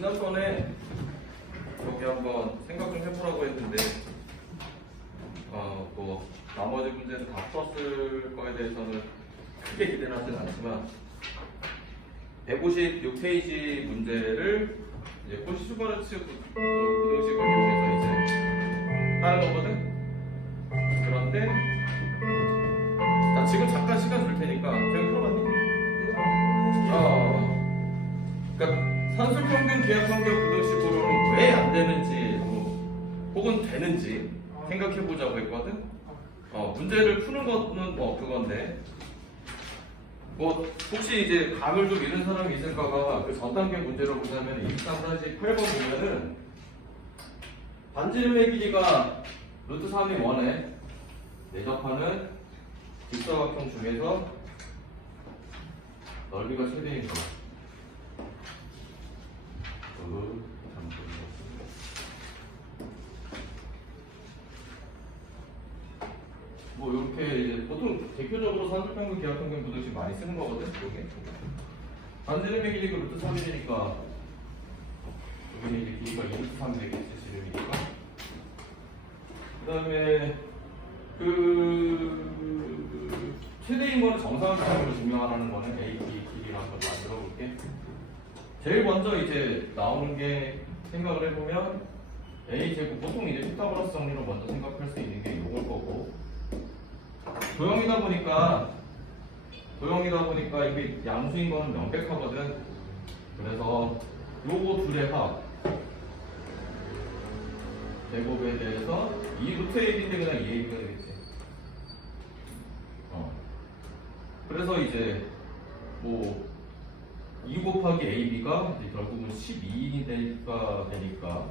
지난번에 여기 한번 생각 좀 해보라고 했는데 뭐 나머지 문제는 다 풀었을 거에 대해서는 크게 기대는 하진 않지만 156페이지 문제를 이제 코시-슈바르츠 부등식을 이용해서 이제 하는 거거든. 그런데 나 지금 잠깐 시간 줄 테니까 제가 풀어봤니? 그러니까 산술평균 기하평균 부등식으로는 왜 안 되는지 혹은 되는지 생각해 보자고 했거든. 문제를 푸는 거는 그건데 혹시 이제 감을 좀 잃은 사람이 있을까봐 그 전 단계 문제로 보자면 23-8번 보면은 반지름의 길이가 루트 3이 1에 내접하는 직사각형 중에서 넓이가 최대인 거. 뭐 이렇게 이제 보통 대표적으로 산술평균 기하평균 부등식 많이 쓰는 거거든. 여기 반지름의 길이가 루트 3이니까 여기는 이제 길이가 2루트 3 되겠지, 지름이니까. 그 다음에 최대인 거는 정사각형으로 증명하라는 거는 A, B 길이를 한번 만들어 볼게. 제일 먼저 이제 나오는 게 생각을 해보면 A 제곱, 보통 이제 피타고라스 정리로 먼저 생각할 수 있는 게 요걸 거고, 도형이다 보니까 이게 양수인 거는 명백하거든. 그래서 요거 둘의 합 제곱에 대해서 이 루트 AB인데 그냥 2AB가 되겠지. 그래서 이제 뭐 2 곱하기 AB가 이제 결국은 12가 되니까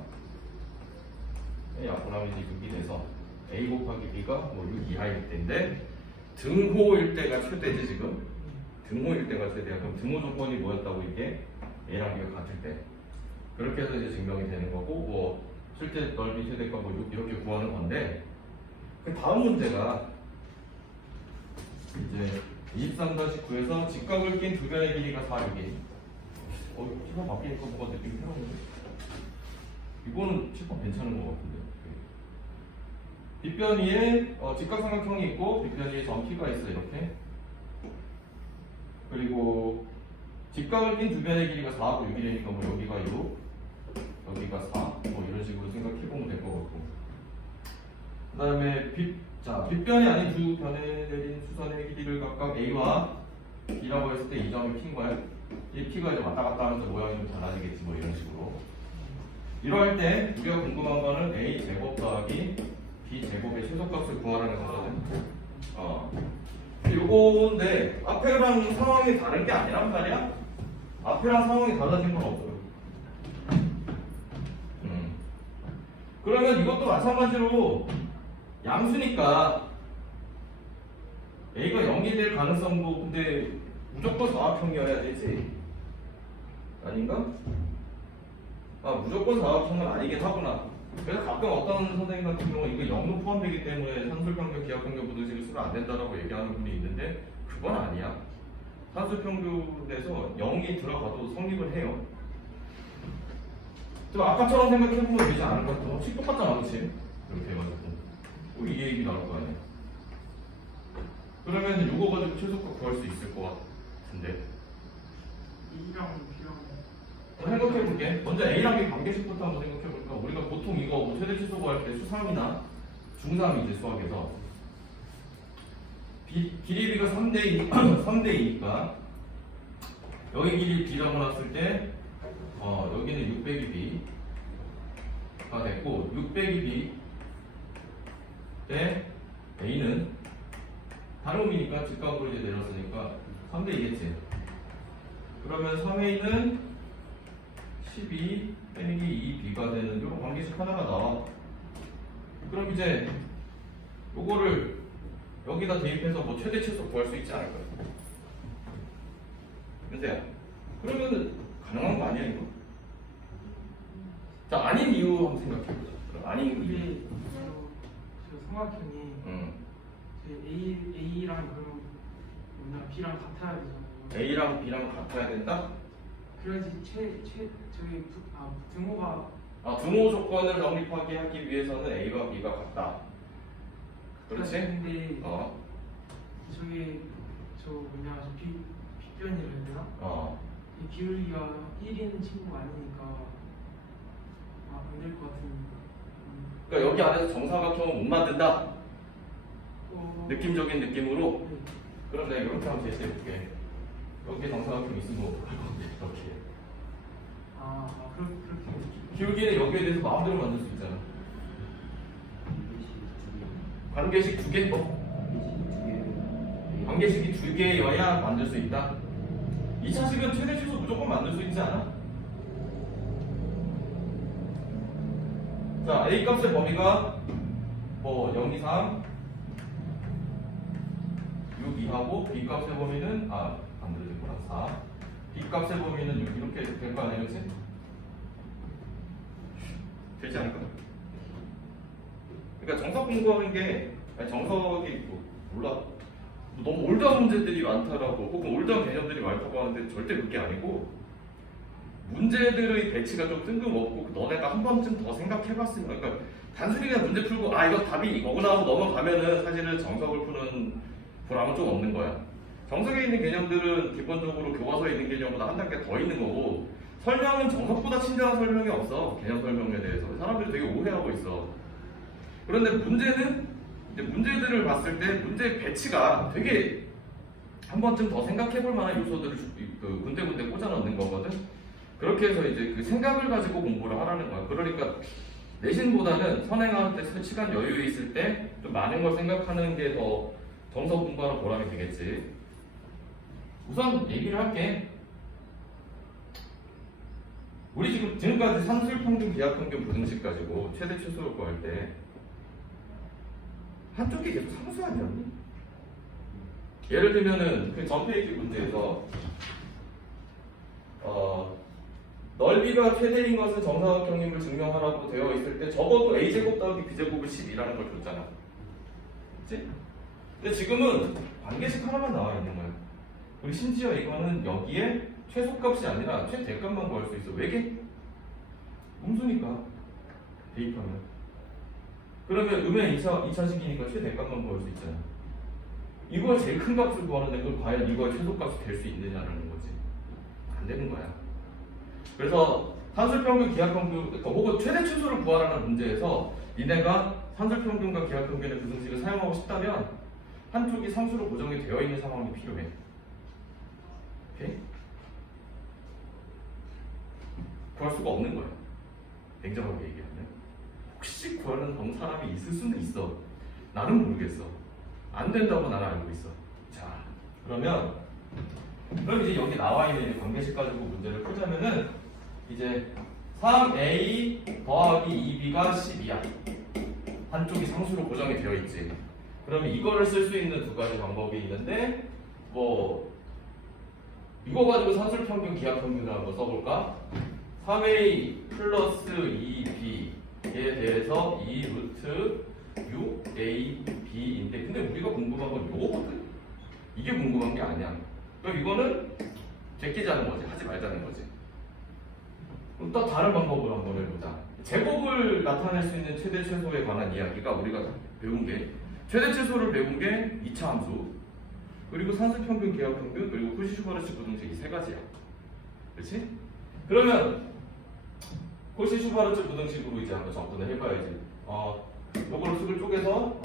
약분하면 이제 6이 돼서 A 곱하기 B가 뭐 6 이하일 때인데 등호일 때가 최대지. 지금 등호일 때가 최대야. 그럼 등호 조건이 뭐였다고? 이게 A랑 B가 같을 때. 그렇게 해서 이제 증명이 되는 거고, 뭐 실제 넓이 최대가 뭐 6 이렇게 구하는 건데, 그 다음 문제가 이제 23-9에서 직각을 낀 두 변의 길이가 4, 6이. 칠판 바뀌니까 뭐가 느낌이 편한데? 이거는 칠판 괜찮은 것 같은데. 빗변 위에 직각삼각형이 있고 빗변 위에 점 P가 있어. 이렇게. 그리고 직각을 낀 두 변의 길이가 4하고 6이 되니까 뭐 여기가 6, 여기가 4, 뭐 이런 식으로 생각해보면 될 것 같고, 그 다음에 빗변이 아닌 두 변에 내린 수선의 길이를 각각 A와 B라고 했을 때 이 점이 P인 거야. 이 P가 이제 왔다 갔다 하면서 모양이 좀 달라지겠지, 뭐 이런 식으로. 이럴 때 우리가 궁금한 거는 A 제곱 더하기 B 제곱의 최소값을 구하라는 거거든. 요건데 앞에랑 상황이 다른 게 아니란 말이야. 앞에랑 상황이 달라진 건 없어요. 그러면 이것도 마찬가지로 양수니까 A가 0이 될 가능성도, 근데 무조건 사각형이어야 되지? 아닌가? 무조건 사각형은 아니긴 하구나. 그래서 가끔 어떤 선생님 같은 경우는 이거 0도 포함되기 때문에 산술평균 기하평균 부등식을 쓰면 안 된다라고 얘기하는 분이 있는데, 그건 아니야. 산술평균에서 0이 들어가도 성립을 해요. 좀 아까처럼 생각해보면 되지 않을까? 혹시 똑같잖아, 그치? 이렇게 해가지고 이 얘기 나올 거 아니야. 그러면 이거 가지고 최소값 구할 수 있을 것 같은데. A랑 B랑 생각해볼게. 먼저 A랑 B 관계식부터 한번 생각해볼까? 우리가 보통 이거 뭐 최대 최소 구할 때 수3이나 중3 이제 수학에서 길이 B가 3대2, 3대2니까 여기 길이 B라고 놨을 때 여기는 6 빼기 B가 됐고, 6 빼기 B 때 A는 다른 의미니까 직각으로 이제 내렸으니까 3대2겠지. 그러면 3A는 12 빼기 2B가 되는 요 관계식 하나가 나와. 그럼 이제 요거를 여기다 대입해서 뭐 최대 최소 구할 수 있지 않을까요? 근데 그러면 가능한 거 아니야 이거? 자, 아닌 이유 한번 생각해보자. 아닌 이유. 저 삼각형이 A랑 그럼 B랑 같아야 되잖아요. A랑 B랑 같아야 된다? 그래야지 저기 등호가 등호 조건을 성립하게 하기 위해서는 A와 B가 같다. 그렇지? 근데 어. 저기 저 뭐냐 저 빗변이라 해야 되나? 어. 이 기울기가 1인 친구가 아니니까 안 될 것 같은. 그러니까 여기 안에서 정사각형은 못 만든다. 느낌적인 느낌으로. 네. 그럼 내가 이렇게 한번 제시해볼게. 여기에 정사각형 있으면 어떡할 건데 이렇게. 그렇게. 기울기는 여기에 대해서 마음대로 만들 수 있잖아. 관계식 두 개? 관계식이 두 개여야 만들 수 있다. 2차식은 최대 최소 무조건 만들 수 있지 않아? 자, A 값의 범위가 뭐 0, 2, 3, 6, 2하고 B 값의 범위는 안 되겠구나 4. B 값의 범위는 6 이렇게 될 거 아니야, 그렇지? 되지 않을까? 그러니까 정석 공부하는 게 정석이 있고 몰라. 너무 올드한 문제들이 많다라고 혹은 올드한 개념들이 많다고 하는데 절대 그게 아니고 문제들의 배치가 좀 뜬금없고 너네가 한 번쯤 더 생각해봤으면 그러니까 단순히 그냥 문제 풀고 이거 답이 이거구나 하고 넘어가면은 사실은 정석을 푸는 보람은 좀 없는 거야. 정석에 있는 개념들은 기본적으로 교과서에 있는 개념보다 한 단계 더 있는 거고 설명은 정석보다 친절한 설명이 없어. 개념 설명에 대해서 사람들이 되게 오해하고 있어. 그런데 문제는 이제 문제들을 봤을 때 문제 배치가 되게 한 번쯤 더 생각해볼 만한 요소들을 군데군데 꽂아넣는 거거든. 그렇게 해서 이제 그 생각을 가지고 공부를 하라는 거야. 그러니까 내신보다는 선행할 때 시간 여유 있을 때 좀 많은 걸 생각하는 게 더 정석 공부하는 보람이 되겠지. 우선 얘기를 할게. 우리 지금까지 산술평균, 기하평균, 부등식 가지고 최대 최소를 구할 때 한쪽이 계속 상수 아니었니? 예를 들면은 그 전 페이지 문제에서 넓이가 최대인 것은 정사각형임을 증명하라고 되어 있을 때 적어도 a제곱 더하기 b제곱은 10이라는 걸 줬잖아. 그치? 근데 지금은 관계식 하나만 나와 있는 거야. 그리고 심지어 이거는 여기에 최소값이 아니라 최대값만 구할 수 있어. 왜게? 음수니까 대입하면. 그러면 음의 2차식이니까 최대값만 구할 수 있잖아. 이걸 제일 큰 값을 구하는데 그걸 과연 이거의 최소값이 될 수 있느냐는 거지. 안 되는 거야. 그래서 산술평균, 기하평균, 혹은 최대 최소를 구하라는 문제에서 니네가 산술평균과 기하평균의 부등식을 사용하고 싶다면 한쪽이 상수로 고정이 되어 있는 상황이 필요해. 오케이? 구할 수가 없는 거야. 냉정하게 얘기하면. 혹시 구하는 사람이 있을 수는 있어. 나는 모르겠어. 안 된다고 나는 알고 있어. 자, 그럼 이제 여기 나와 있는 관계식 가지고 문제를 풀자면은 이제 3a 더하기 2b가 10이야. 한쪽이 상수로 고정이 되어 있지. 그러면 이거를 쓸 수 있는 두 가지 방법이 있는데 뭐 이거 가지고 산술평균, 기하평균을 한번 써볼까? 3a 플러스 2b에 대해서 2 루트 6ab인데 근데 우리가 궁금한 건 이거거든? 이게 궁금한 게 아니야. 그럼 이거는 제끼자는 거지. 하지 말자는 거지. 그럼 또 다른 방법으로 한번 해보자. 제곱을 나타낼 수 있는 최대 최소에 관한 이야기가 우리가 배운 게 최대 최소를 배운 게 2차 함수 그리고 산술평균, 기하평균 그리고 코시-슈바르츠 부등식 이 세 가지야. 그렇지? 그러면 코시-슈바르츠 부등식으로 이제 한번 접근을 해봐야지. 요거를 식을 쪼개서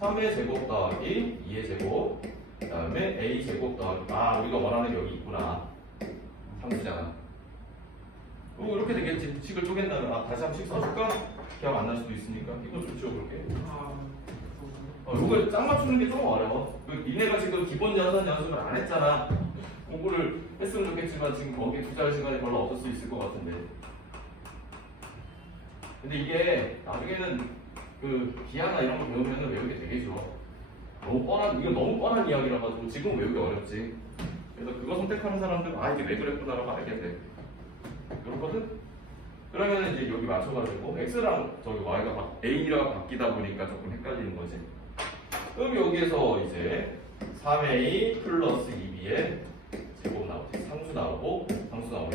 3의 제곱 더하기 2의 제곱 그 다음에 a 제곱 더하기 우리가 원하는 게 여기 있구나. 함수잖아. 그리고 이렇게 되겠지. 식을 쪼갠다면 다시 한번 식 써줄까? 기억 안 날 수도 있으니까 이거 좀 지워볼게. 이걸 짝 맞추는 게 좀 어려워. 니네가 지금 기본 연습을 안 했잖아. 공부를 했으면 좋겠지만 지금 거기에 투자할 시간이 별로 없을 수 있을 것 같은데. 근데 이게 나중에는 그 기하나 이런 거 배우면 외우기 되게 좋아. 이건 너무 뻔한 이야기라 가지고 지금 외우기 어렵지. 그래서 그거 선택하는 사람들은 이게 왜 그랬구나라고 알게 돼. 그렇거든? 그러면 이제 여기 맞춰가지고 x랑 저기 y가 a가 바뀌다 보니까 조금 헷갈리는 거지. 그럼 여기에서 이제 3a 플러스 2b의 제곱 나오지. 상수 나오고 상수 나오고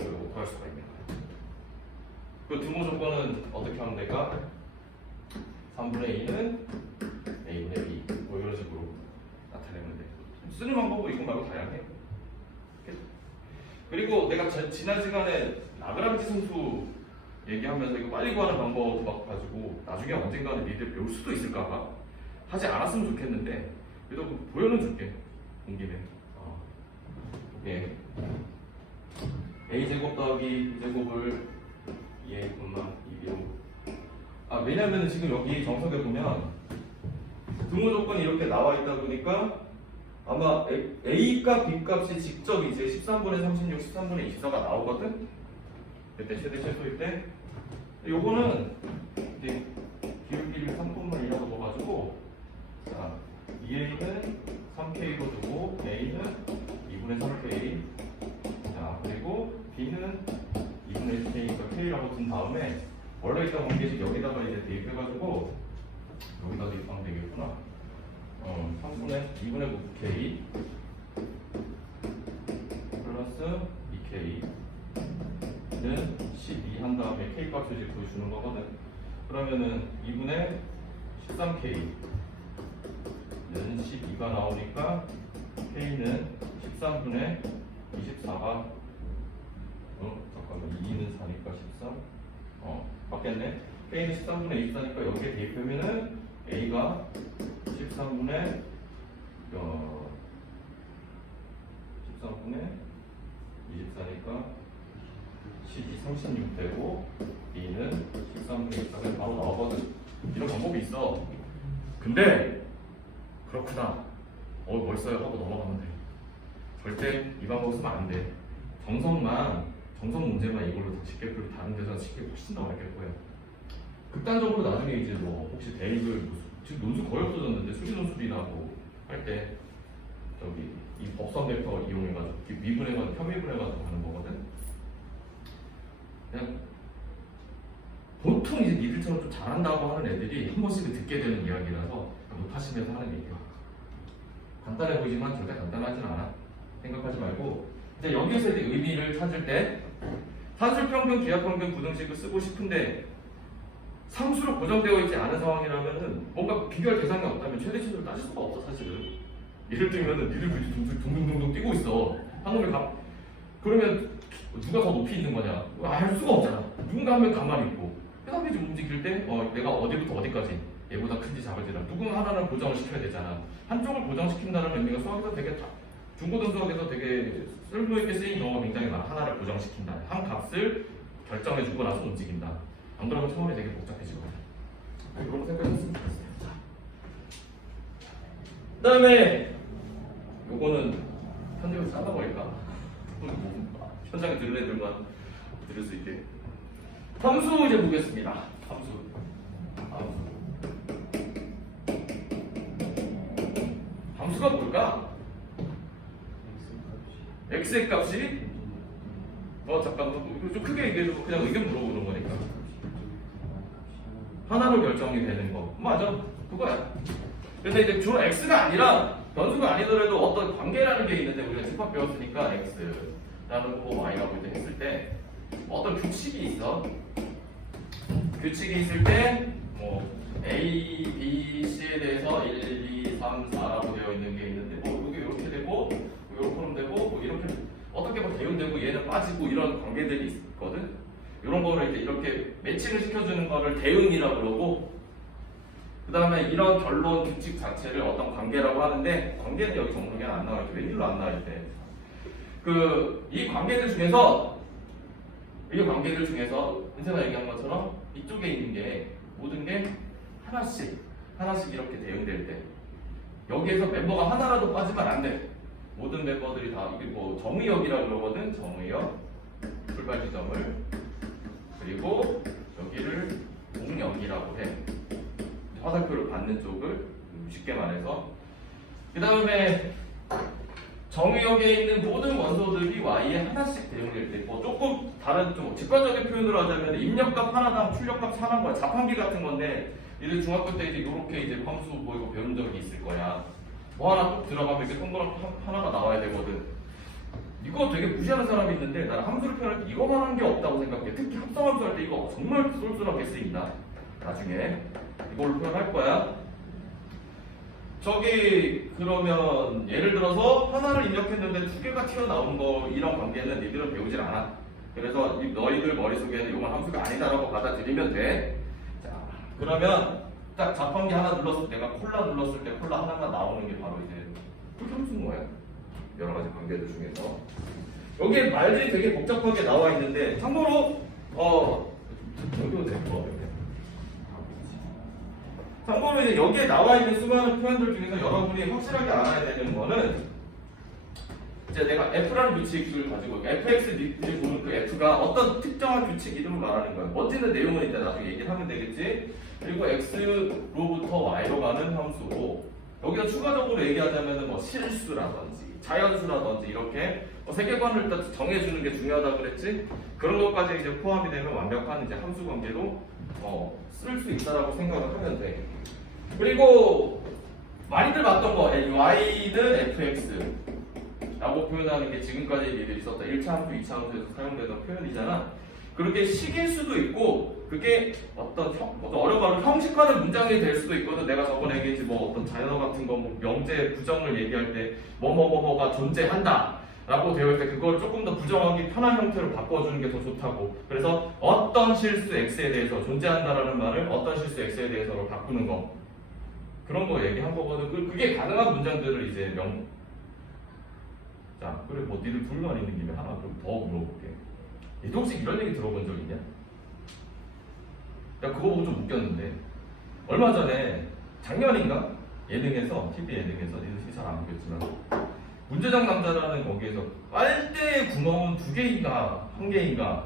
그리고 내가 지난 시간에 라그랑지 상수 얘기하면서 이거 빨리 구하는 방법 막 가지고 나중에 언젠가는 니들 배울 수도 있을까봐 하지 않았으면 좋겠는데 그래도 보여는 줄게 온 김에. 오케이. a제곱 더하기 b제곱을 2a, 2b로. 왜냐면 지금 여기 정석에 보면 등호 조건이 이렇게 나와 있다 보니까 아마 a값, b값이 직접 이제 13분의 36, 13분의 24가 나오거든? 그때 최대 최소일 때. 요거는 이제 기울기를 3분만이라고 넣어가지고 자, 2a는 3k로 두고 a는 2분의 3k 자, 그리고 b는 2분의 1k니까 k라고 둔 다음에 원래 있던 관계식 여기다가 이제 대입해가지고 여기다 대입하면 되겠구나. 3분의 2분의 9k 플러스 2k는 12 한 다음에 k 값을 이제 보여주는 거거든. 그러면은 2분의 13k는 12가 나오니까 k는 13분의 24가 잠깐만 2는 4니까 13 맞겠네. k는 13분의 24니까 여기에 대입하면은 a가 13분의 24니까 12, 36 되고 b는 13분의 24가 바로 나오거든. 이런 방법이 있어. 근데 그렇구나. 멋있어요 하고 넘어가면 돼. 절대 이 방법 쓰면 안 돼. 정성 문제만 이걸로 다 쉽게 풀고 다른 데서 쉽게 훨씬 더 어렵게 거예요. 극단적으로 나중에 이제 뭐 혹시 대입을 지금 논술 거의 없어졌는데 수리 논술이라고 할 때 저기 이 법선 벡터 이용해가지고 미분해가지고 편미분해가지고 하는 거거든. 그냥 보통 이제 니들처럼 좀 잘한다고 하는 애들이 한 번씩은 듣게 되는 이야기라서 높아심에서 하는 얘기야. 간단해 보이지만 절대 간단하진 않아. 생각하지 말고 이제 여기에서 이제 의미를 찾을 때 산술평균, 기하평균, 부등식을 쓰고 싶은데 상수로 고정되어 있지 않은 상황이라면은 뭔가 비교할 대상이 없다면 최대 치수를 따질 수가 없어 사실은. 예를 들면은 니들 굳이 둥둥둥둥 뛰고 있어. 한놈이 그러면 누가 더 높이 있는 거냐? 알 수가 없잖아. 누군가 한 명 가만히 있고 그 다음에 좀 움직일 때 내가 어디부터 어디까지 얘보다 큰지 작을지랑 누군 하나는 고정을 시켜야 되잖아. 한쪽을 고정시킨다는 의미가 수학에서 되게 중고등 수학에서 되게 쓸모있게 쓰인 경우가 굉장히 많아. 하나를 고정시킨다. 한 값을 결정해주고 나서 움직인다. 안 그러면 처음에 되게 복잡해지거든. 그런 생각했으면 좋겠어요. 그 다음에 요거는 편집을 싸다 보니까 현장에 들은 애들만 들을 수 있게 함수 이제 보겠습니다. 함수가 뭘까? x의 값이 잠깐 좀 크게 얘기해주고 그냥 의견 물어보는 거니까 하나로 결정이 되는 거 맞아 그거야. 근데 이제 주로 x가 아니라 변수가 아니더라도 어떤 관계라는 게 있는데 우리가 집합 배웠으니까 x라는 거 y라고 이제 했을 때 어떤 규칙이 있어. 규칙이 있을 때 뭐 a, b, c에 대해서 1, 2, 3, 4라고 되어 있는 게 있는데 뭐 이게 이렇게 되고 이렇게 하면 되고 뭐 이렇게 어떻게 뭐 대응되고 얘는 빠지고 이런 관계들이 있거든. 이런 거를 이제 이렇게 매칭을 시켜주는 거를 대응이라고 그러고 그 다음에 이런 결론 규칙 자체를 어떤 관계라고 하는데 관계는 여기 정문에 안 나와 있죠. 웬일로 안 나와 있대. 이 관계들 중에서 은세가 얘기한 것처럼 이쪽에 있는 게 모든 게 하나씩 이렇게 대응될 때 여기에서 멤버가 하나라도 빠지면 안 돼. 모든 멤버들이 다 이게 뭐 정의역이라고 그러거든. 정의역 출발 지점을 그리고 여기를 공역이라고 해. 화살표를 받는 쪽을 쉽게 말해서 그 다음에 정의역에 있는 모든 원소들이 y에 하나씩 대응될 때 뭐 조금 다른 좀 직관적인 표현으로 하자면 입력값 하나당 출력값 하나인 거야. 자판기 같은 건데 얘들 중학교 때 이제 이렇게 이제 함수 뭐 이거 배운 적이 있을 거야. 뭐 하나 꼭 들어가면 이렇게 동그랗게 하나가 나와야 되거든. 이거 되게 무시하는 사람이 있는데 나는 함수를 표현할 때 이거만 한 게 없다고 생각해. 특히 합성함수 할 때 이거 정말 쏠쏠하게 쓰인다. 나중에 이걸로 표현할 거야. 저기 그러면 예를 들어서 하나를 입력했는데 두 개가 튀어나온 거 이런 관계는 니들은 배우질 않아. 그래서 너희들 머릿속에는 이건 함수가 아니다라고 받아들이면 돼. 자, 그러면 딱 자판기 하나 눌렀을 때 내가 콜라 눌렀을 때 콜라 하나가 나오는 게 바로 이제 그게 함수인 거야. 여러 가지 관계들 중에서 여기에 말들이 되게 복잡하게 나와 있는데 참고로 여기도 되고 참고로 이제 여기에 나와 있는 수많은 표현들 중에서 여러분이 확실하게 알아야 되는 거는 이제 내가 f라는 규칙을 가지고 fx를 보면 그 f가 어떤 특정한 규칙 이름을 말하는 거야. 멋지는 내용은 이제 나중에 얘기를 하면 되겠지. 그리고 x로부터 y로 가는 함수고 여기서 추가적으로 얘기하자면은 뭐 실수라든지 자연수라든지 이렇게 세계관을 일단 정해주는 게 중요하다고 그랬지. 그런 것까지 이제 포함이 되면 완벽한 이제 함수 관계로 쓸 수 있다라고 생각을 하면 돼. 그리고 많이들 봤던 거 y는 fx 라고 표현하는 게 지금까지 얘기들이 있었다. 1차 함수, 2차 함수에서 사용되던 표현이잖아. 그렇게 식일 수도 있고 그게 어떤 어려운 말로 형식화된 문장이 될 수도 있거든. 내가 저번에 얘기했지 뭐 어떤 자연어 같은 거 뭐 명제 부정을 얘기할 때 뭐뭐뭐뭐가 존재한다 라고 되어 있을 때 그걸 조금 더 부정하기 편한 형태로 바꿔주는 게 더 좋다고. 그래서 어떤 실수 x에 대해서 존재한다라는 말을 어떤 실수 x에 대해서로 바꾸는 거 그런 거 얘기한 거거든. 그게 가능한 문장들을 이제 자, 그래 뭐 니들 불만 있는 김에 하나 좀 더 물어볼게. 얘도 혹시 이런 얘기 들어본 적 있냐? 야 그거 보고 좀 웃겼는데 얼마 전에 작년인가? 예능에서 TV 예능에서 니들 잘 안 보겠지만 문제장 남자라는 거기에서 빨대의 구멍은 2개인가 1개인가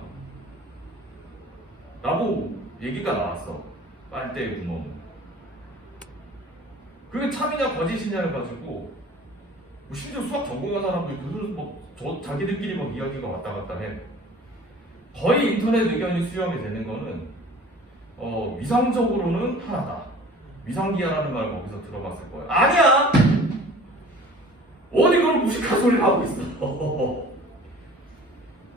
라고 얘기가 나왔어. 빨대의 구멍은 그게 참이냐 거짓이냐 해가지고 심지어 수학 전공한 사람들이 자기들끼리 막 이야기가 왔다 갔다 해. 거의 인터넷 의견이 수렴이 되는 거는 위상적으로는 하나다. 위상기하라는 말 거기서 들어봤을 거야. 아니야! 어디 그걸 무식한 소리를 하고 있어.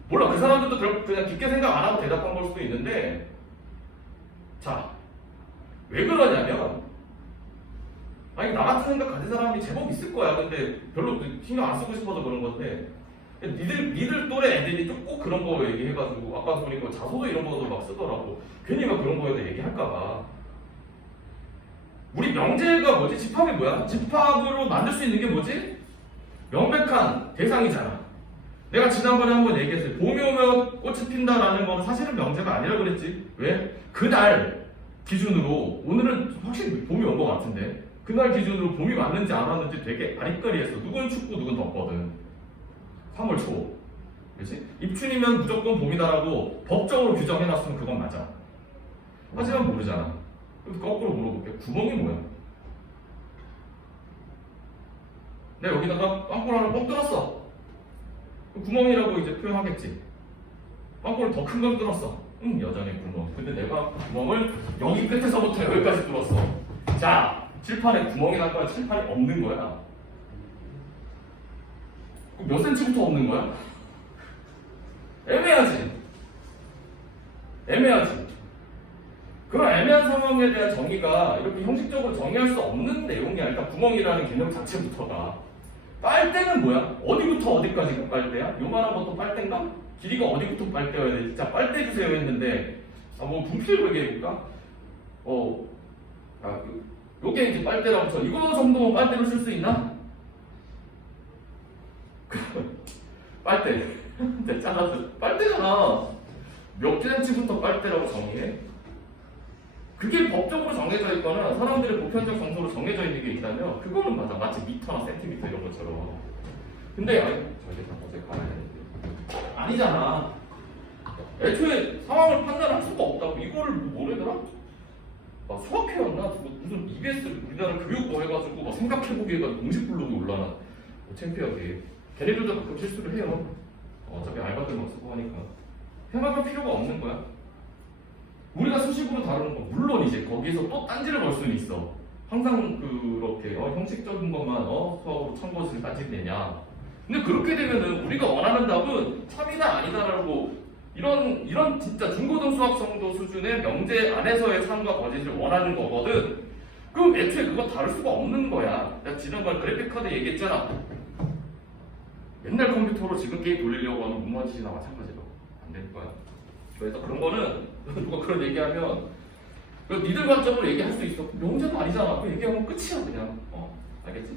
몰라. 그 사람들도 그냥 깊게 생각 안 하고 대답한 걸 수도 있는데 자, 왜 그러냐면 아니 나 같은 생각 가진 사람이 제법 있을 거야. 근데 별로 신경 안 쓰고 싶어서 그런 건데 니들 또래 애들이 꼭 그런 거 얘기해가지고 아까 보니까 자소서 이런 거도 막 쓰더라고. 괜히 막 그런 거에 대해 얘기할까봐. 우리 명제가 뭐지? 집합이 뭐야? 집합으로 만들 수 있는 게 뭐지? 명백한 대상이잖아. 내가 지난번에 한번 얘기했어요. 봄이 오면 꽃이 핀다라는 건 사실은 명제가 아니라 그랬지. 왜? 그날 기준으로 오늘은 확실히 봄이 온 것 같은데 그날 기준으로 봄이 왔는지 안 왔는지 되게 아리까리했어. 누군 춥고 누군 덥거든. 3월 초. 그렇지? 입춘이면 무조건 봄이다라고 법적으로 규정해놨으면 그건 맞아. 하지만 모르잖아. 그래서 거꾸로 물어볼게. 구멍이 뭐야? 내가 여기다가 빵꾸를 하나 뻥 뚫었어. 구멍이라고 이제 표현하겠지. 빵꾸를 더 큰 걸 뚫었어. 여전히 구멍. 근데 내가 구멍을 여기 끝에서부터 여기까지 뚫었어. 자, 칠판에 구멍이 난 거야? 칠판이 없는 거야? 몇 센치부터 없는 거야? 애매하지? 애매하지? 그런 애매한 상황에 대한 정의가 이렇게 형식적으로 정의할 수 없는 내용이야. 일단 구멍이라는 개념 자체부터가. 빨대는 뭐야? 어디부터 어디까지가 빨대야? 요만한 것도 빨대인가? 길이가 어디부터 빨대여야 돼? 자, 빨대 주세요 했는데 뭐 분필로 얘기해볼까? 요게 이제 빨대라고 쳐. 이거 정도면 빨대로 쓸 수 있나? 빨대. 잘라서 빨대잖아. 몇 cm부터 빨대라고 정의해? 그게 법적으로 정해져 있거나 사람들의 보편적 정서로 정해져 있는 게 있다면 그거는 맞아. 마치 미터나 센티미터 이런 것처럼. 근데 저기 다 어제 가야 되는데 아니잖아. 애초에 상황을 판단할 수가 없다고. 이거를 뭐래더라? 수학회였나? 무슨 EBS 우리나라 교육부 해가지고 막 생각해보기가 공식 블록이 올라나. 창피하게. 걔네들도 가끔 실수를 해요. 어차피 알바들 막 쓰고 하니까. 생각할 필요가 없는 거야. 우리가 수식으로 다루는 거 물론 이제 거기에서 또 딴지를 걸 수는 있어. 항상 그렇게 형식적인 것만 수학으로 참고해서 딴지 내냐. 근데 그렇게 되면은 우리가 원하는 답은 참이다 아니다라고 이런 진짜 중고등 수학 정도 수준의 명제 안에서의 참과 거짓을 원하는 거거든. 그럼 애초에 그건 다를 수가 없는 거야. 내가 지난번에 그래픽카드 얘기했잖아. 옛날 컴퓨터로 지금 게임 돌리려고 하면 무모한 짓이나 마찬가지로 안 될 거야. 그래서 그런 거는 누가 그런 얘기하면 그 니들 관점으로 얘기할 수 있어. 명제도 아니잖아. 그 얘기하면 끝이야 그냥. 알겠지?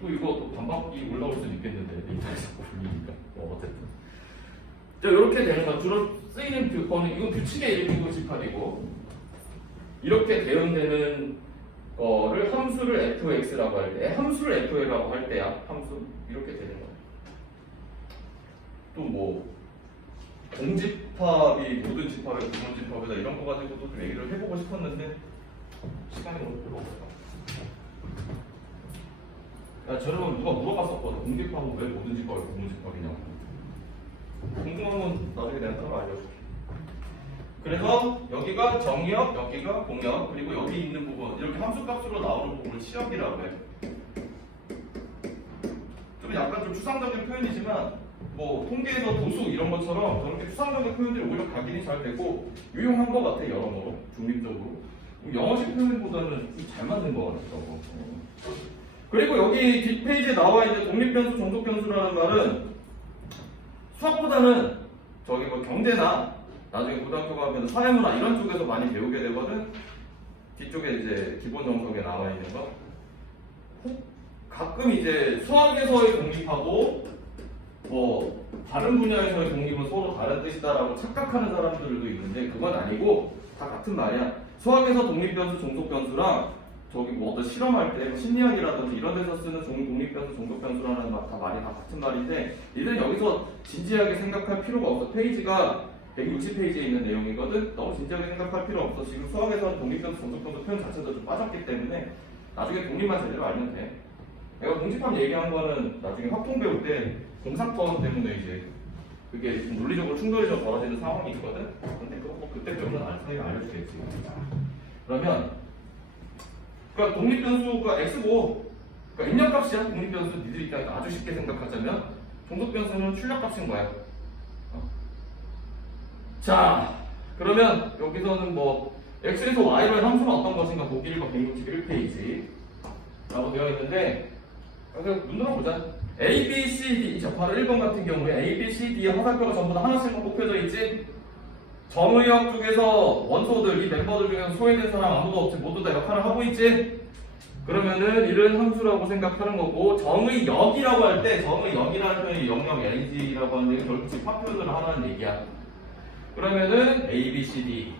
또 이거 또 반박이 올라올 수도 있겠는데 인터넷에서 불리니까. 어쨌든. 자, 이렇게 되는 건 주로 쓰이는 교권은 이건 규칙의 이름이고 집합이고 이렇게 대응되는 거를 함수를 fx라고 할 때, 함수를 f라고 할 때야. 함수 이렇게 되는 거야. 또 뭐 공집합이 모든 집합의 부분집합이다 이런 거 가지고도 좀 얘기를 해보고 싶었는데 시간이 오늘 별로 없어. 야, 저러면 누가 물어봤었거든. 공집합은 왜 모든 집합이 부분집합이냐고. 궁금한 건 나중에 내가 따로 알려줄게. 그래서 여기가 정의역, 여기가 공역, 그리고 여기 있는 부분 이렇게 함수값으로 나오는 부분을 치역이라고 해. 좀 약간 좀 추상적인 표현이지만 뭐 통계에서 도수 이런 것처럼 저렇게 추상적인 표현들이 오히려 각인이 잘 되고 유용한 것 같아. 여러모로 중립적으로 영어식 표현보다는 좀 잘 맞는 것 같다고. 그리고 여기 뒷페이지에 나와 있는 독립변수, 종속변수라는 말은 수학보다는 저기 뭐 경제나 나중에 고등학교 가면 사회문화 이런 쪽에서 많이 배우게 되거든. 뒤쪽에 이제 기본 정석에 나와 있는 거. 가끔 이제 수학에서의 독립하고 뭐 다른 분야에서의 독립은 서로 다른 뜻이다라고 착각하는 사람들도 있는데 그건 아니고 다 같은 말이야. 수학에서 독립변수, 종속변수랑 저기 뭐 어떤 실험할 때 심리학이라든지 이런 데서 쓰는 독립변수, 종속변수라는 다 말이 다 같은 말인데 이들은 여기서 진지하게 생각할 필요가 없어. 페이지가 160페이지에 있는 내용이거든. 너무 진지하게 생각할 필요 없어. 지금 수학에서는 독립변수, 종속변수 표현 자체도 좀 빠졌기 때문에 나중에 독립만 제대로 알면 돼. 내가 공집합 얘기한 거는 나중에 확통 배울 때 공사권 때문에 이제 그게 좀 논리적으로 충돌이 좀 벌어지는 상황이 있거든. 근데 그거 뭐 그때 배우면 알려주겠지. 그러면 그러니까 독립변수가 x고 그러니까 입력값이야. 독립변수 니들 입장에서 아주 쉽게 생각하자면 종속변수는 출력값인 거야. 자, 그러면 여기서는 뭐 x에서 y로의 함수는 어떤 것인가 보기 1번 161페이지라고 되어 있는데 그래서 눈으로 보자. A, B, C, D. 자, 바로 1번 같은 경우에 A, B, C, D의 화살표가 전부 다 하나씩만 꼽혀져 있지. 정의역 중에서 원소들, 이 멤버들 중에서 소외된 사람 아무도 없지. 모두 다 역할을 하고 있지. 그러면은 이런 함수라고 생각하는 거고, 정의역이라고 할 때 정의역이라는 표현이 영역 NG라고 하는데 결국 집합 표현을 하라는 얘기야. 그러면은 A, B, C, D.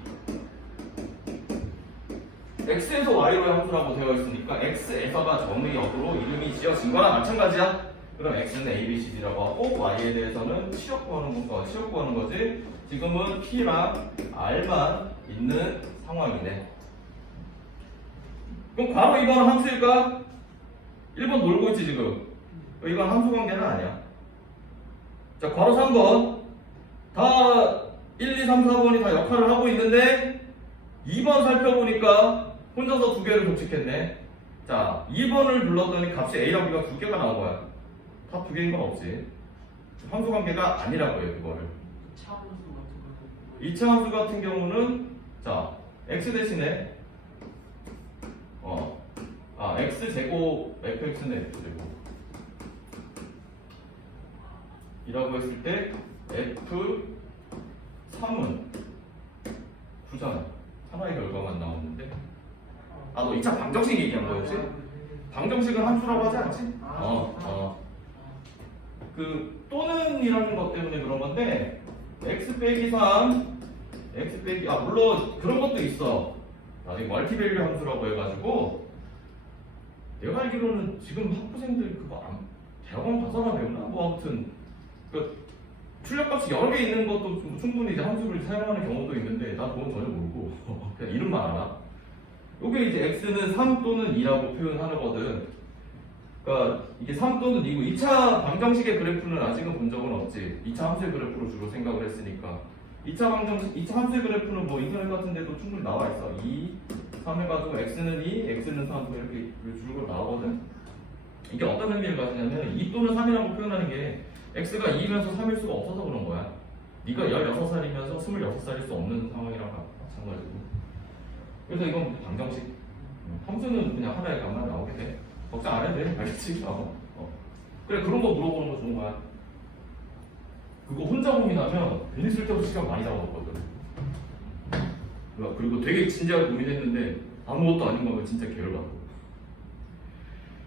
X에서 Y로의 함수라고 되어 있으니까 X에서가 정의역으로 이름이 지어진 거나 마찬가지야. 그럼 X는 A, B, C, D라고 하고 Y에 대해서는 치역 구하는 거지. 지금은 P랑 R만 있는 상황이네. 그럼 바로 이번은 함수일까? 1번 놀고 있지 지금. 이건 함수 관계는 아니야. 자, 괄호 3번 다 1, 2, 3, 4번이 다 역할을 하고 있는데 2번 살펴보니까 혼자서 두 개를 독식했네. 자, 2번을 불렀더니 값이 A랑 B가 두 개가 나온 거야. 다 두 개인 건 없지. 함수 관계가 아니라고 해요, 그거를. 차 함수 같은 거. 2차 함수 같은 경우는 자, x 대신에 x 제곱 fx는 f 제곱 이라고 했을 때 f3은 9잖아. 하나의 결과만 나왔는데 너 2차 방정식 얘기한 거였지? 방정식은 함수라고 하지 않지? 그 또는이라는 것 때문에 그런 건데 x 빼기 3 x 빼기 물론 그런 것도 있어. 나중에 멀티밸류 함수라고 해가지고 내가 알기로는 지금 학부생들 그거 대학원 가서나 배우나? 뭐 아무튼 그 출력값이 여러 개 있는 것도 충분히 이제 함수를 사용하는 경우도 있는데 난 그건 전혀 모르고 그냥 이름만 알아. 요게 이제 x는 3 또는 2라고 표현하거든. 그러니까 이게 3 또는 2고 2차 방정식의 그래프는 아직은 본 적은 없지. 2차 함수의 그래프로 주로 생각을 했으니까 2차 함수의 그래프는 뭐 인터넷 같은 데도 충분히 나와 있어. 2, 3 해가지고 x는 2, x는 3 이렇게 줄로 나오거든. 이게 어떤 의미를 가지냐면 2 또는 3이라고 표현하는 게 x가 2이면서 3일 수가 없어서 그런 거야. 네가 16살이면서 26살일 수 없는 상황이랑 마찬가지고. 그래서 이건 방정식. 함수는 그냥 하나의 값만 나오게 돼. 걱정 안 해도 돼. 알겠지? 그래, 그런 거 물어보는 거 좋은 거야. 그거 혼자 고민하면 괜히 쓸데없이 시간 많이 잡아먹거든. 그리고 되게 진지하게 고민했는데 아무것도 아닌 거면 진짜 게을러하고.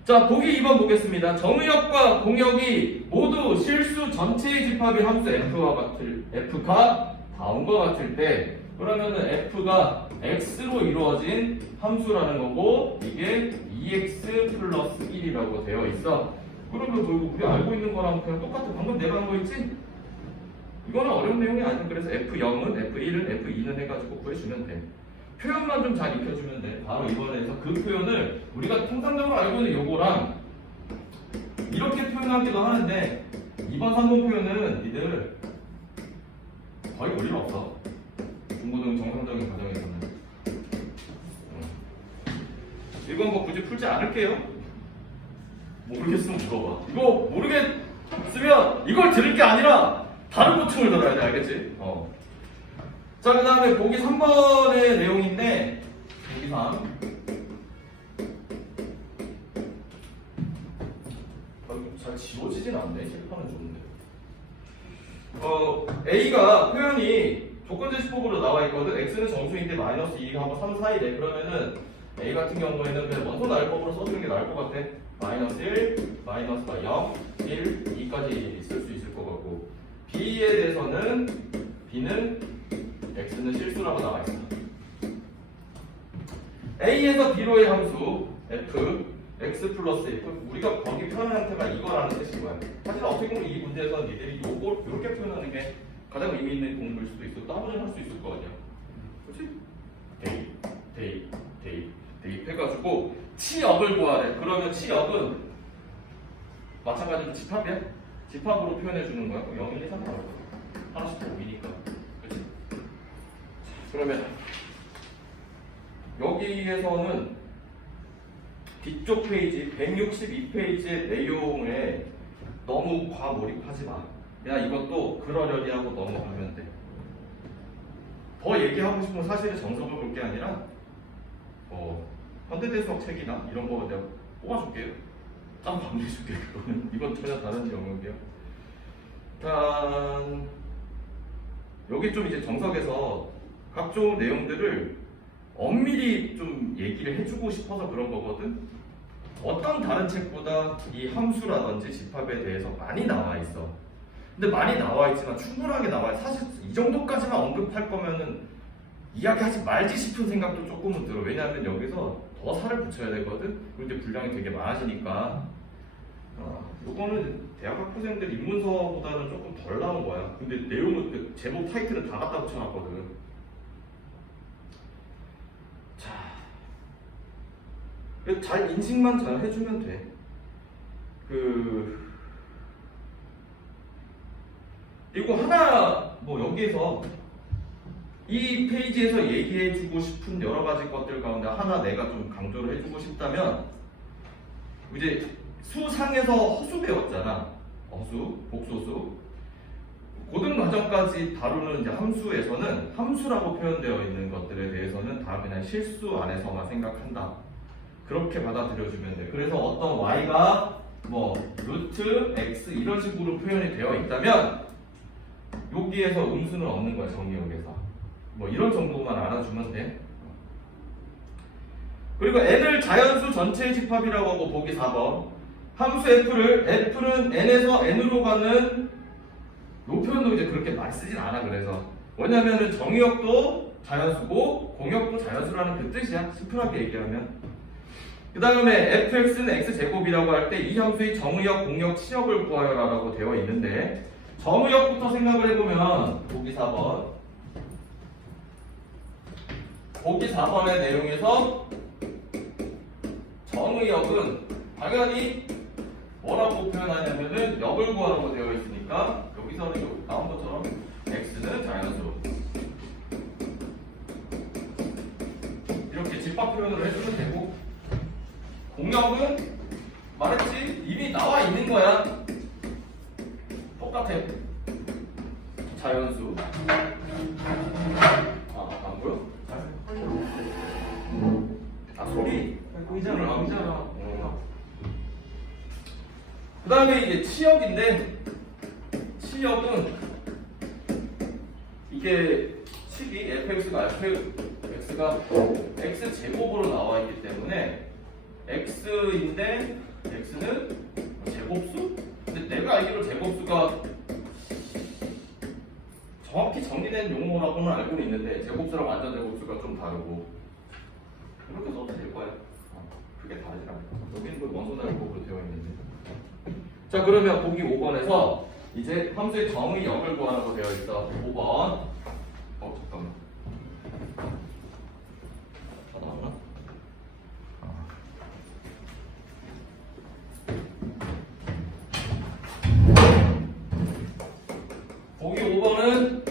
자, 보기 2번 보겠습니다. 정의역과 공역이 모두 실수 전체의 집합이 함수 F가 다음과 같을 때, 그러면은 F가 X로 이루어진 함수라는 거고, 이게 2X 플러스 1이라고 되어 있어. 그러면 뭐 우리 알고 있는 거랑 그냥 똑같아. 방금 내가 한 거 있지? 이거는 어려운 내용이 아니야. 그래서 F0은, F1은, F2는 해가지고 구해주면 돼. 표현만 좀 잘 익혀주면 돼. 바로 이번에서 그 표현을 우리가 통상적으로 알고 있는 요거랑 이렇게 표현하기도 하는데, 2번, 3번 표현은 니들 거의 볼 일 없어. 중고등 정상적인 과정에서는. 이건 뭐 굳이 풀지 않을게요. 모르겠으면 물어봐. 이거 모르겠으면 이걸 들을 게 아니라 다른 보충을 들어야 돼. 알겠지? 자, 그 다음에 보기 3번의 내용인데, 보기 3. 잘 지워지진 않네. 칠판은 좋은데. A가 표현이 조건제시법으로 나와 있거든. X는 정수인데 마이너스 2하고 3 사이래. 그러면은 A 같은 경우에는 그냥 원소 나열법으로 써주는 게 나을 것 같아. 마이너스 1, 마이너스가 0, 1, 2까지 쓸 수 있을 것 같고, B에 대해서는 B는 X는 실수라고 나와 있어. A에서 B로의 함수 F, X 플러스 F, 우리가 거기 표현한 형태가 이거라는 뜻인 거야. 사실 어떻게 보면 이 문제에서 니들이 요걸 이렇게 표현하는 게 가장 의미 있는 공부일 수도 있고, 따로는 할 수 있을 거 아니야. 그렇지? 대입해가지고 치역을 구하래. 그러면 치역은 마찬가지로 집합이야. 집합으로 표현해 주는 거야. 0, 1, 2, 3 나올 거야. 하나씩 더 5이니까. 그렇지? 그러면 여기에서는 뒤쪽 페이지 162페이지의 내용에 너무 과몰입하지 마. 그냥 이것도 그러려니 하고 넘어가면 돼. 더 얘기하고 싶으면 사실은 정석을 볼 게 아니라 현대대수학 책이나 이런 거 내가 뽑아줄게요. 짬 방지해줄게. 그거는 이건 전혀 다른 영역이야. 일단 여기 좀 이제 정석에서 각종 내용들을 엄밀히 좀 얘기를 해주고 싶어서 그런 거거든. 어떤 다른 책보다 이 함수라든지 집합에 대해서 많이 나와 있어. 근데 많이 나와 있지만 충분하게 나와 있어. 사실 이 정도까지만 언급할 거면은 이야기하지 말지 싶은 생각도 조금은 들어. 왜냐하면 여기서 더 살을 붙여야 되거든. 그리고 이제 분량이 되게 많아지니까. 요거는 대학 학부생들 입문서보다는 조금 덜 나온 거야. 근데 내용은 그 제목 타이틀은 다 갖다 붙여놨거든. 자, 잘 인식만 잘 해주면 돼. 그리고 하나 뭐 여기에서 이 페이지에서 얘기해주고 싶은 여러 가지 것들 가운데 하나 내가 좀 강조를 해주고 싶다면, 이제 수상에서 허수 배웠잖아. 허수, 복소수. 고등과정까지 다루는 이제 함수에서는 함수라고 표현되어 있는 것들에 대해서는 다 그냥 실수 안에서만 생각한다. 그렇게 받아들여주면 돼. 그래서 어떤 y가 뭐 루트 x 이런 식으로 표현이 되어 있다면 여기에서 음수는 없는 거야. 정의역에서. 뭐 이런 정도만 알아주면 돼. 그리고 n을 자연수 전체의 집합이라고 하고 보기 4번. 함수 f는 n에서 n으로 가는 요 표현도 이제 그렇게 많이 쓰진 않아. 그래서 왜냐면은 정의역도 자연수고 공역도 자연수라는 그 뜻이야. 심플하게 얘기하면. 그 다음에 fx는 x제곱이라고 할 때 이 함수의 정의역, 공역, 치역을 구하여라라고 되어 있는데, 정의역부터 생각을 해보면 보기 4번. 보기 4번의 내용에서 정의역은 당연히 뭐라고 표현하냐면은 역을 구하라고 되어 있으니까 여기서는 나온 것처럼 x는 자연수 이렇게 집합 표현을 해주면 되고, 공역은 말했지 이미 나와 있는 거야. 똑같아. 자연수. 안 보여? 다음에 이제 치역인데, 치역은 이게 식이 fx가 x 제곱으로 나와 있기 때문에 x인데 x는 제곱수? 근데 내가 알기로 제곱수가 정확히 정리된 용어라고는 알고는 있는데 제곱수랑 완전 제곱수가 좀 다르고 이렇게 써도 될 거야. 그게 다르지 않아. 여기는 뭐 원소나 제곱으로 되어 있는데. 자, 그러면 보기 5번에서 이제 함수의 정의 역을 구하라고 되어 있어. 5번. 잠깐만. 나왔나? 보기 5번은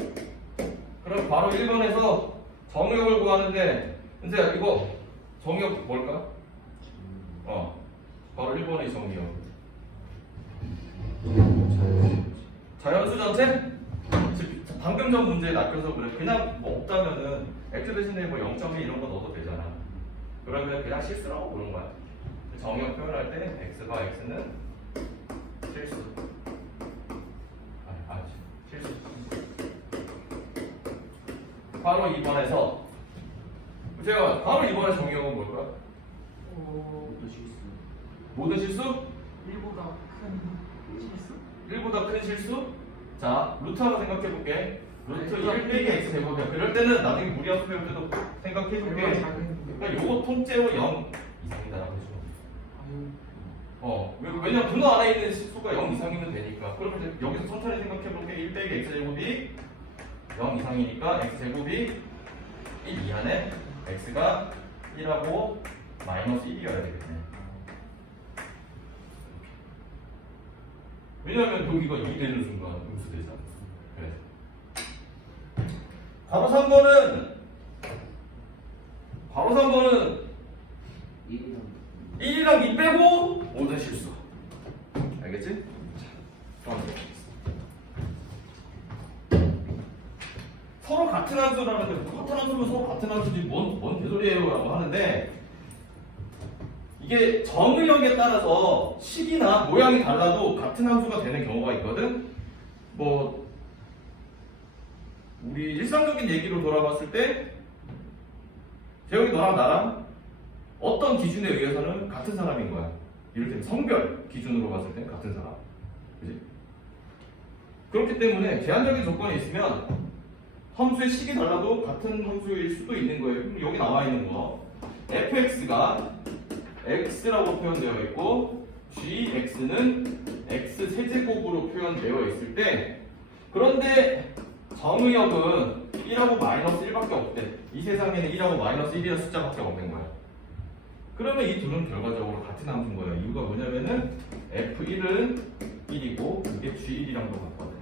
그럼 바로 1번에서 정의역을 구하는데, 근데 이거 정의역 뭘까? 바로 1번의 정의역. 자연수 전체? 방금 전 문제에 낚여서 그래. 그냥 뭐 없다면은 x 대신에 뭐 0.1 이런 거 넣어도 되잖아. 그러면 그냥 실수라고 보는 거야. 정의역 표현할 때 x가 x는 실수. 실수. 바로 2번에서 제가 바로 2번의 정의역은 뭘까? 모든 실수? 1보다 큰 실수? 1보다 큰 실수? 자, 루트 한번 생각해 볼게. 루트 1 빼기 x 제곱이야. 그럴 때는 나중에 무리함수 배울 때도 생각해 줄게. 그러니까 요거 통째로 0 이상이다라고 해줘. 왜냐면 분호 안에 있는 수가 0 이상이면 되니까. 그러면 이제 여기서 천천히 생각해 볼게. 1 빼기 x 제곱이 0 이상이니까 x 제곱이 1 이하네. x가 1하고 마이너스 1이어야 되겠네. 왜냐면 여기가 2 되는 순간 음수되잖아. 그래. 바로 3번은 1이랑 2 빼고 모든 실수. 알겠지? 자, 서로 같은 함수라는데 같은 함수면 서로 같은 함수지 뭔 개소리예요 라고 하는데, 이게 정의역에 따라서 식이나 모양이 달라도 같은 함수가 되는 경우가 있거든. 뭐 우리 일상적인 얘기로 돌아봤을 때 재영이 너랑 나랑 어떤 기준에 의해서는 같은 사람인 거야. 이를테면 성별 기준으로 봤을 때 같은 사람. 그지? 그렇기 때문에 제한적인 조건이 있으면 함수의 식이 달라도 같은 함수일 수도 있는 거예요. 그럼 여기 나와 있는 거 fx가 x라고 표현되어 있고 gx는 x 세제곱으로 표현되어 있을 때, 그런데 정의역은 1하고 마이너스 1밖에 없대. 이 세상에는 1하고 마이너스 1이라는 숫자밖에 없는 거야. 그러면 이 둘은 결과적으로 같은 함수인 거예요. 이유가 뭐냐면은 f1은 1이고 이게 g1이랑도 같거든.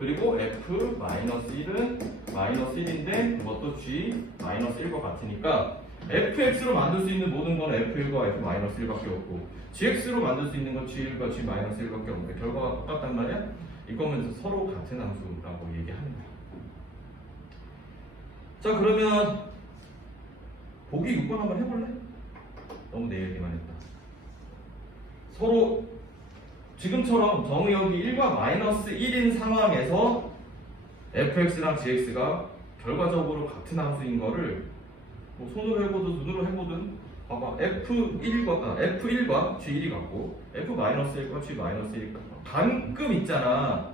그리고 f-1은 마이너스 1인데 그것도 g-1과 같으니까 fx로 만들 수 있는 모든 건 f1과 f-1밖에 없고 gx로 만들 수 있는 건 g1과 g-1밖에 없는데 결과가 똑같단 말이야? 이거면 서로 같은 함수라고 얘기하는 거야. 자, 그러면 보기 6번 한번 해볼래? 너무 내 얘기만 했다. 서로 지금처럼 정의역이 1과 마이너스 1인 상황에서 fx랑 gx가 결과적으로 같은 함수인 거를 뭐 손으로 해보든 눈으로 해보든 봐봐. f1과 g1이 같고 f-1과 g-1이 같고 가끔 있잖아.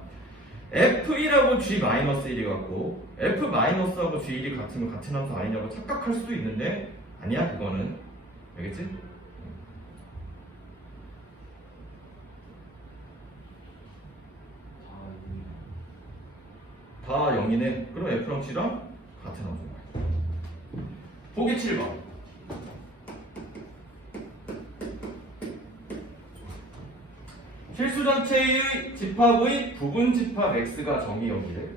f1하고 g-1이 같고 f-하고 g1이 같으면 같은 함수 아니냐고 착각할 수도 있는데 아니야, 그거는. 알겠지? 다 0이네. 그럼 f랑 g랑 같은 함수인 거야. 보기 7번. 실수 전체의 집합의 부분 집합 x가 정의역이래.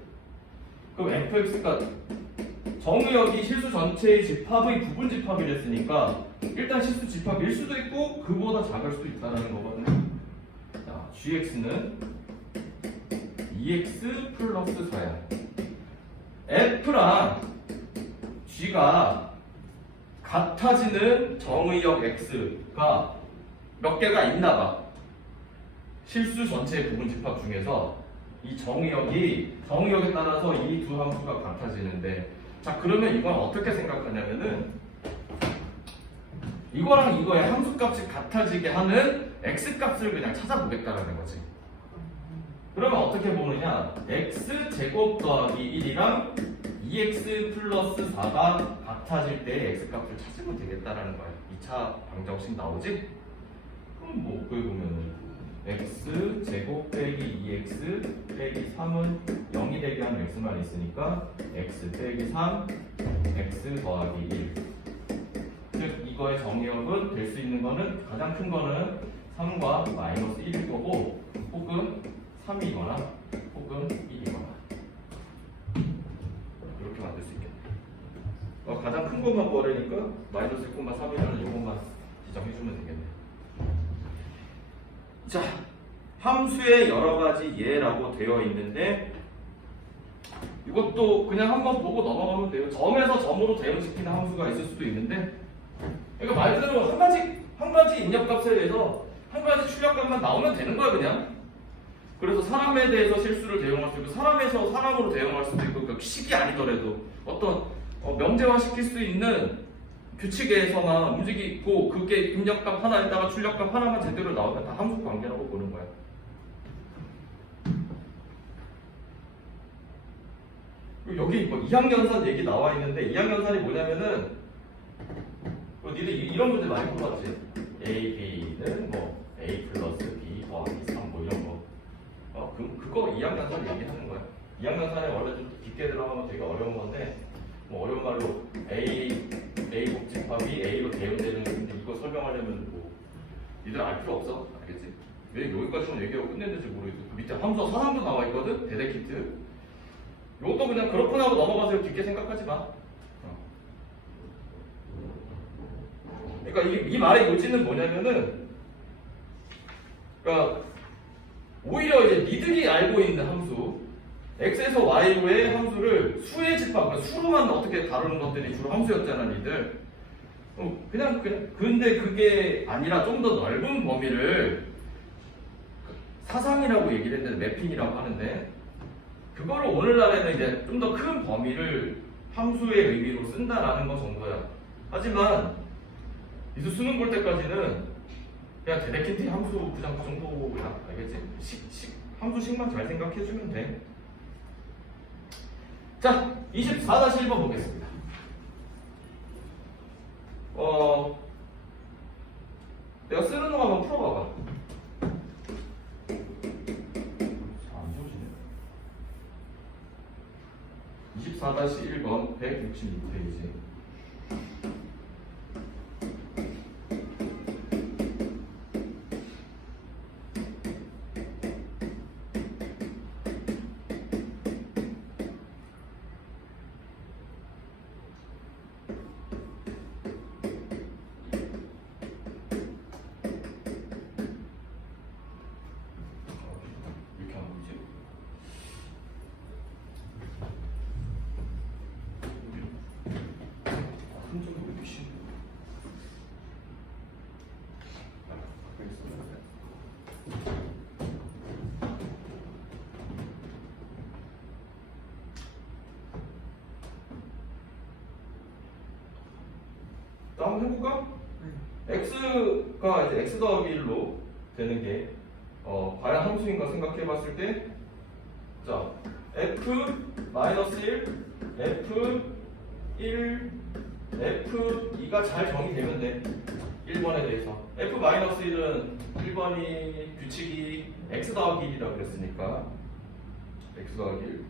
그럼 fx가 정의역이 실수 전체의 집합의 부분 집합이랬으니까 일단 실수 집합일 수도 있고 그보다 작을 수도 있다는 거거든. 자, gx는 2x 플러스 4야. f랑 g가 같아지는 정의역 x가 몇 개가 있나 봐. 실수 전체 부분 집합 중에서 이 정의역에 따라서 이 두 함수가 같아지는데, 자 그러면 이건 어떻게 생각하냐면은 이거랑 이거의 함수값이 같아지게 하는 x값을 그냥 찾아보겠다라는 거지. 그러면 어떻게 보느냐, x제곱 더하기 1이랑 2x 플러스 4가 같아질 때의 x값을 찾으면 되겠다라는 거야. 2차 방정식 나오지? 그럼 뭐 그걸 보면은 x제곱 빼기 2x 빼기 3은 0이 되게 하는 x만 있으니까 x 빼기 3 x 더하기 1. 즉 이거의 정의역은 될 수 있는 거는, 가장 큰 거는 3과 마이너스 1일 거고, 혹은 3이거나 혹은 1이거나 이렇게 만들 수 있겠네. 가장 큰 것만 구하려니까 마이너스 1,3이라는 이것만 지정해주면 되겠네. 자, 함수의 여러 가지 예라고 되어 있는데 이것도 그냥 한번 보고 넘어가면 돼요. 점에서 점으로 대응시키는 함수가 있을 수도 있는데, 그러니까 말 그대로 한 가지 입력값에 대해서 한 가지 출력값만 나오면 되는 거야 그냥. 그래서 사람에 대해서 실수를 대응할 수 있고, 사람에서 사람으로 대응할 수도 있고, 그러니까 식이 아니더라도 어떤 명제화 시킬 수 있는 규칙에서만 움직이고, 그게 입력값 하나에다가 출력값 하나만 제대로 나오면 다 함수 관계라고 보는 거야. 여기 뭐 이항연산 얘기 나와 있는데, 이항연산이 뭐냐면은 니들 이런 문제 많이 풀어봤지? A, B는 뭐 A 플러스 B 더하기 3 뭐 이런 거. 그거 이항연산 얘기하는 거야. 이항연산에 원래 좀 깊게 들어가면 되게 어려운 건데, 뭐 어려운 말로 A 복집합이 A로 대응되는 건데, 이거 설명하려면 뭐 니들 알 필요 없어. 알겠지? 왜 여기까지만 얘기하고 끝냈는지 모르겠어. 그 밑에 함수 사상도 나와 있거든. 대대키트. 이것도 그냥 그렇구나 하고 넘어가세요. 깊게 생각하지 마. 그러니까 이 말의 요지는 뭐냐면은, 그러니까 오히려 이제 니들이 알고 있는 함수, x에서 y로의 함수를 수의 집합, 그러니까 수로만 어떻게 다루는 것들이 주로 함수였잖아, 니들. 그냥 근데 그게 아니라 좀 더 넓은 범위를 사상이라고 얘기를 했는데, 매핑이라고 하는데, 그거를 오늘날에는 이제 좀 더 큰 범위를 함수의 의미로 쓴다라는 거 정도야. 하지만 이수 수능 볼 때까지는 그냥 대대킨티 함수 그냥 그 정도야. 알겠지? 함수식만 잘 생각해주면 돼. 자, 24-1번 보겠습니다. 내가 쓰는 동안 한번 풀어봐봐. 안 지워지네. 24-1번 166페이지. 한번 해볼까? x가 이제 x 더하기 1로 되는 게 과연 함수인가 생각해봤을 때, 자 f-1, f1, f2가 잘 정의되면 돼. 1번에 대해서 f-1은 1번이 규칙이 x 더하기 1이라고 그랬으니까 x 더하기 1.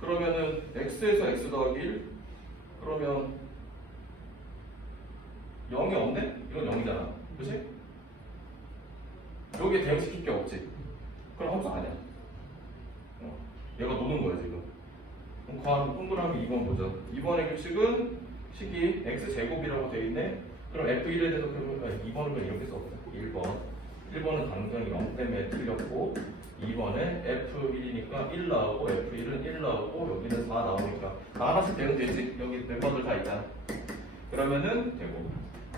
그러면은 x에서 x 더하기 1, 그러면 0이 없네? 이건 0이잖아. 그치? 여기에 대응시킬 게 없지. 그럼 함수 아니야. 얘가 노는 거야 지금. 그럼 관 동그라미 2번 보자. 2번의 규칙은 식이 x제곱이라고 되어 있네. 그럼 f1에 대해서 그러면 2번은 이렇게 써보자. 1번은 가능성이 0 때문에 틀렸고, 2번에 f1이니까 1 나오고, f1은 1 나오고, 여기는 4 나오니까 다 하나씩 되면 되지. 여기 멤버들 다 있잖아. 그러면은 되고.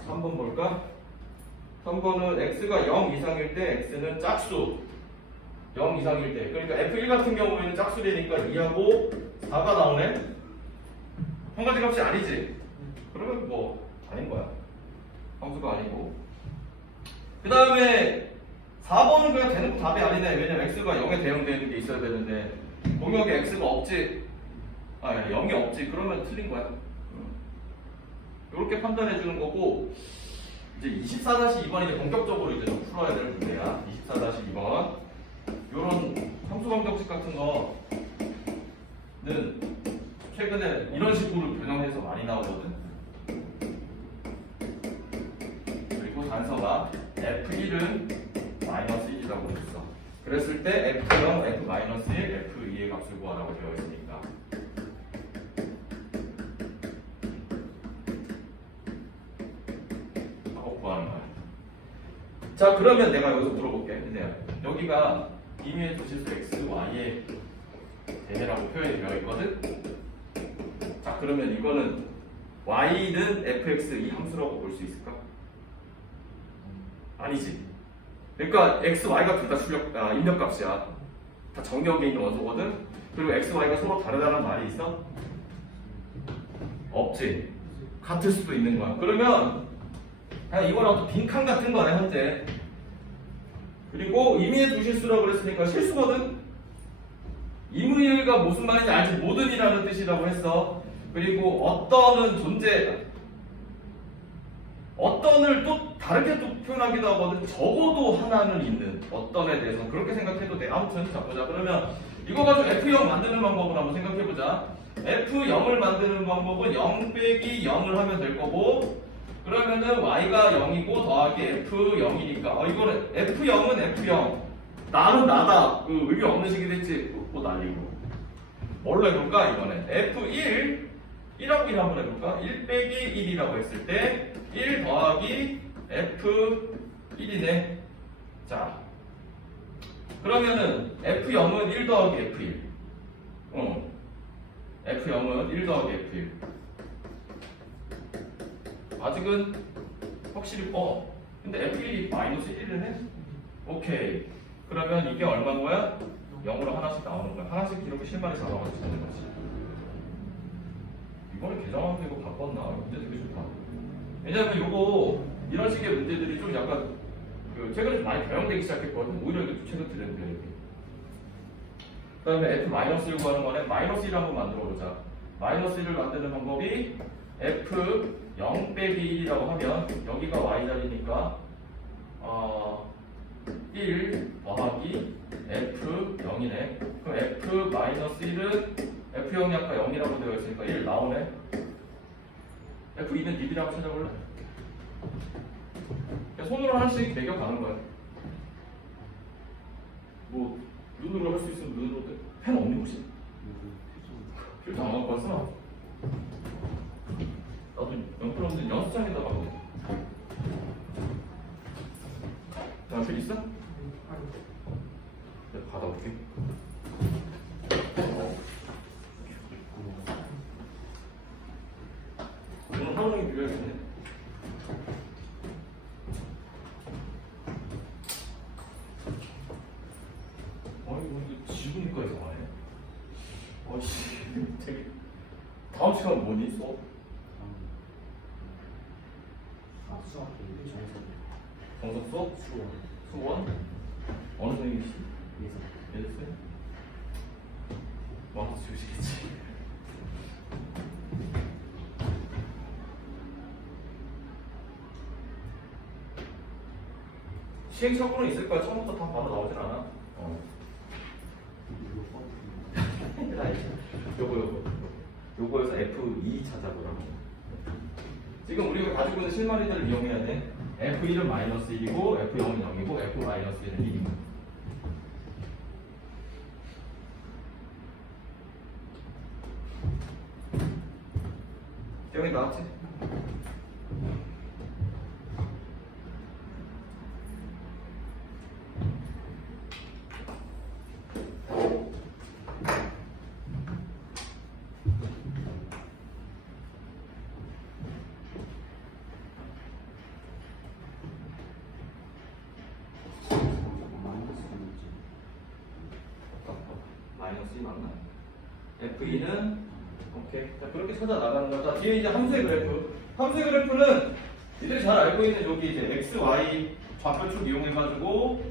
3번 볼까? 3번은 x가 0 이상일 때 x는 짝수 0 이상일 때 그러니까 f1 같은 경우에는 짝수라니까 2하고 4가 나오네. 한 가지 값이 아니지. 그러면 뭐 아닌 거야. 함수가 아니고. 그 다음에 4번은 그냥 대놓고 답이 아니네. 왜냐면 x가 0에 대응되는 게 있어야 되는데 공역에 x가 없지. 0이 없지. 그러면 틀린 거야. 이렇게 판단해 주는 거고 이제 24-2번이 이제 본격적으로 이제 좀 풀어야 될 문제야. 24-2번. 요런 함수 방정식 같은 거는 최근에 이런 식으로 변형해서 많이 나오거든. 그리고 단서가 F1은 마이너스 1이라고 했어. 그랬을 때 F0, F-1, F2의 값을 구하라고 되어 있으니까. 구하는 거야. 자, 그러면 내가 여기서 물어볼게. 이제 여기가 임의의 도실수 x, y의 대매라고 표현이 되어 있거든. 자, 그러면 이거는 y는 fx 이 함수라고 볼 수 있을까? 아니지. 그러니까 x, y가 둘 다 입력값이야. 다 정격에 있는 원소거든. 그리고 x, y가 서로 다르다는 말이 있어? 없지. 같을 수도 있는 거야. 그러면 그냥 이거랑 또 빈칸 같은 거네 현재. 그리고 임의의 두실수라고 그랬으니까 실수거든. 임의가 무슨 말인지 알지 모든이라는 뜻이라고 했어. 그리고 어떤을 또 다르게 또 표현하기도 하거든. 적어도 하나는 있는 어떤에 대해서 그렇게 생각해도 돼. 아무튼 자 보자. 그러면 이거 가지고 F0 만드는 방법을 한번 생각해보자. F0을 만드는 방법은 0 빼기 0을 하면 될 거고, 그러면은 y가 0이고 더하기 f0이니까 이거는 f0은 f0 나는 나다. 의미 없는 식이 됐지. 뭐 날리고 뭘로 해볼까? 이번에 f1 1하고 1 한번 해볼까? 1 빼기 1이라고 했을 때 1 더하기 f1이네. 자 그러면은 f0은 1 더하기 f1 f0은 1 더하기 f1 아직은 확실히 근데 f1이 마이너스 1을 해? 오케이. 그러면 이게 얼마인 거야? 0으로 하나씩 나오는 거야. 하나씩 기록이 실마리 잡아가지고 찾는 거지. 이번에 개정하면서 이거 바꿨나? 문제 되게 좋다. 왜냐면 요거 이런 식의 문제들이 좀 약간 최근에 좀 많이 개정되기 시작했거든. 오히려 이게 좀 최근 트렌드야. 그 다음에 f-1 구하는 거네. 마이너스 1 한번 만들어 보자. 마이너스 1을 만드는 방법이 f0 빼기 1이라고 하면 여기가 y 자리니까 1 더하기 f0이네. 그럼 f-1은 f0이 아까 0이라고 되어 있으니까 1 나오네. f2는 1이라고 찾아볼래? 그냥 손으로 하나씩 매겨가는 거야. 뭐 눈으로 할 수 있으면 눈으로 돼. 펜 없니 혹시? 필터 안 갖고 왔어? 나도 연필 없는데 연습장에다 가거든. 연필 있어? 내가 받아올게. 오늘 하루 종일 비벼야겠네. 이거 지우니까 이상하네. 어이씨, 되게. 다음 시간 뭐니? 수업? 수학 정석 수업? 수원 수원? 어느 선생님이시? 예상 예습생? 와서 지우시겠지. 시행착오는 있을 거야. 처음부터 다 바로 나오진 않아. 요거에서 F2 찾아보라고. 지금 우리가 가지고 있는 실마리들을 이용해야 돼. F1은 마이너스 1이고 F0은 0이고 F-1은 1이고. 여기 나왔지? 마이너스 2 맞나? F2는 오케이. 자, 그렇게 찾아 나가는 거다. 뒤에 이제 함수의 그래프. 함수의 그래프는 이들 잘 알고 있는 여기 이제 x, y 좌표축 이용해가지고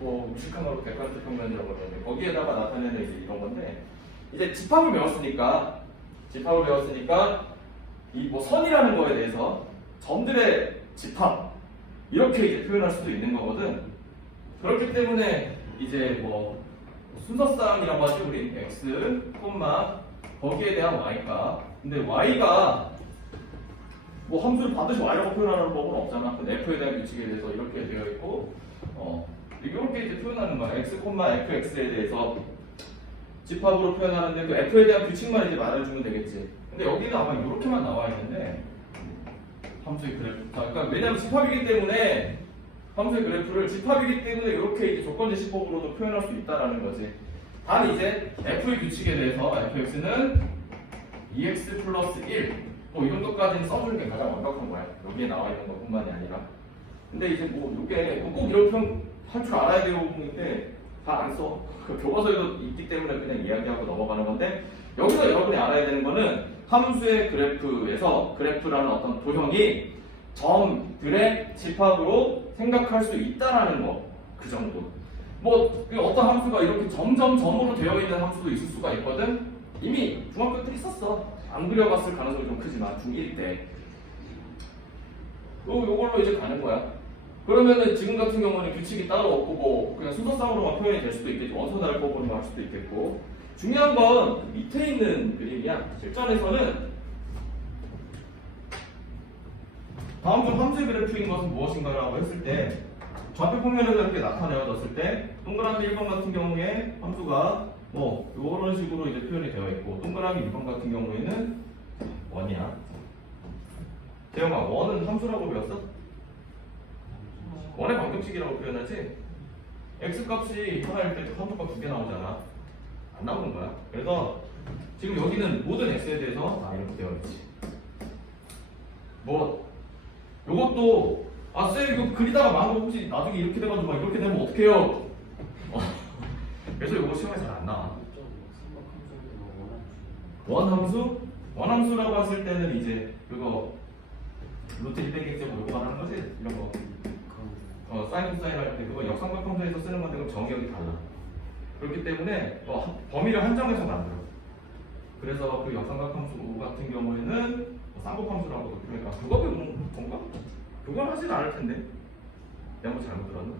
뭐 무식함으로 객관적 평면이라고 하는데 거기에다가 나타내는 이제 이런 건데 이제 집합을 배웠으니까 이 뭐 선이라는 거에 대해서 점들의 집합 이렇게 이제 표현할 수도 있는 거거든. 그렇기 때문에 이제 뭐 순서쌍이라고 하지 우리 x, 거기에 대한 y가 근데 y가 뭐 함수를 반드시 y라고 표현하는 법은 없잖아. 근데 f에 대한 규칙에 대해서 이렇게 되어 있고 이렇게 이제 표현하는 거야. x, fx에 대해서 집합으로 표현하는데 그 f에 대한 규칙만 이제 말해주면 되겠지. 근데 여기는 아마 이렇게만 나와 있는데 함수의 그래프. 자, 그러니까 왜냐면 집합이기 때문에 함수의 그래프를 집합이기 때문에 이렇게 이제 조건제시법으로도 표현할 수 있다라는 거지. 단 이제 f의 규칙에 대해서 fx는 2x 플러스 1 뭐 이런 것까지는 써주는 게 가장 완벽한 거야. 여기에 나와 있는 것뿐만이 아니라. 근데 이제 뭐 이게 꼭 이런 표현 할 줄 알아야 되고 있는데 다 안 써. 그 교과서에도 있기 때문에 그냥 이야기하고 넘어가는 건데 여기서 여러분이 알아야 되는 거는 함수의 그래프에서 그래프라는 어떤 도형이 점들의 집합으로 생각할 수 있다라는 거. 그 정도. 뭐 어떤 함수가 이렇게 점으로 되어 있는 함수도 있을 수가 있거든. 이미 중학교 때 있었어. 안 그려봤을 가능성이 좀 크지만 중1 때. 요걸로 이제 가는 거야. 그러면은 지금 같은 경우는 규칙이 따로 없고 뭐 그냥 순서상으로만 표현이 될 수도 있겠고 원소날법으로만 할 수도 있겠고 중요한 건 밑에 있는 그림이야. 실전에서는 다음 중 함수의 그래프인 것은 무엇인가라고 했을 때 좌표 평면에서 이렇게 나타내어졌을 때 동그라미 1번 같은 경우에 함수가 뭐 이런 식으로 이제 표현이 되어 있고 동그라미 2번 같은 경우에는 원이야. 재영아, 원은 함수라고 배웠어? 원의 방정식이라고 표현하지? x 값이 하나일 때 함수값 2개 나오잖아. 안 나오는 거야. 그래서 지금 여기는 모든 x에 대해서 이렇게 되어 있지. 뭐 요것도 쌤 이거 그리다가 망한 거 혹시 나중에 이렇게 돼가지고 막 이렇게 되면 어떡해요? 그래서 요거 시험에 잘 안 나와. 원함수? 원함수라고 했을 때는 이제 그거 루트 200x제곱 요거 말하는 거지? 이런 거 사인 코사인 할 때 그거 역삼각함수에서 쓰는 건데 그럼 정의역이 달라. 그렇기 때문에 범위를 한정해서 만들어. 그래서 그 역삼각함수 같은 경우에는 쌍곡함수라고도 그러니까 그거 배우는 건가? 그건 하진 않을 텐데. 내가 뭐 잘못 들었나?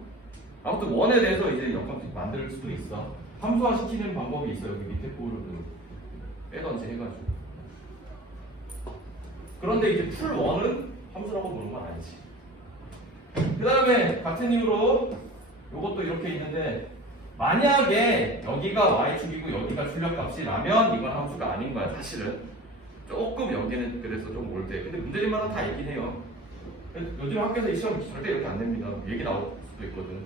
아무튼 원에 대해서 이제 역함수 만들 수도 있어. 함수화 시키는 방법이 있어요. 여기 밑에 거를 빼던지 해가지고. 그런데 이제 풀 원은 함수라고 보는 건 아니지. 그 다음에 같은 이유로 이것도 이렇게 있는데 만약에 여기가 y축이고 여기가 출력값이라면 이건 함수가 아닌 거야. 사실은 조금 여기는 그래서 좀 올 때. 근데 문제집마다 다 있긴 해요. 요즘 학교에서 이 시험 절대 이렇게 안 됩니다. 얘기 나올 수도 있거든.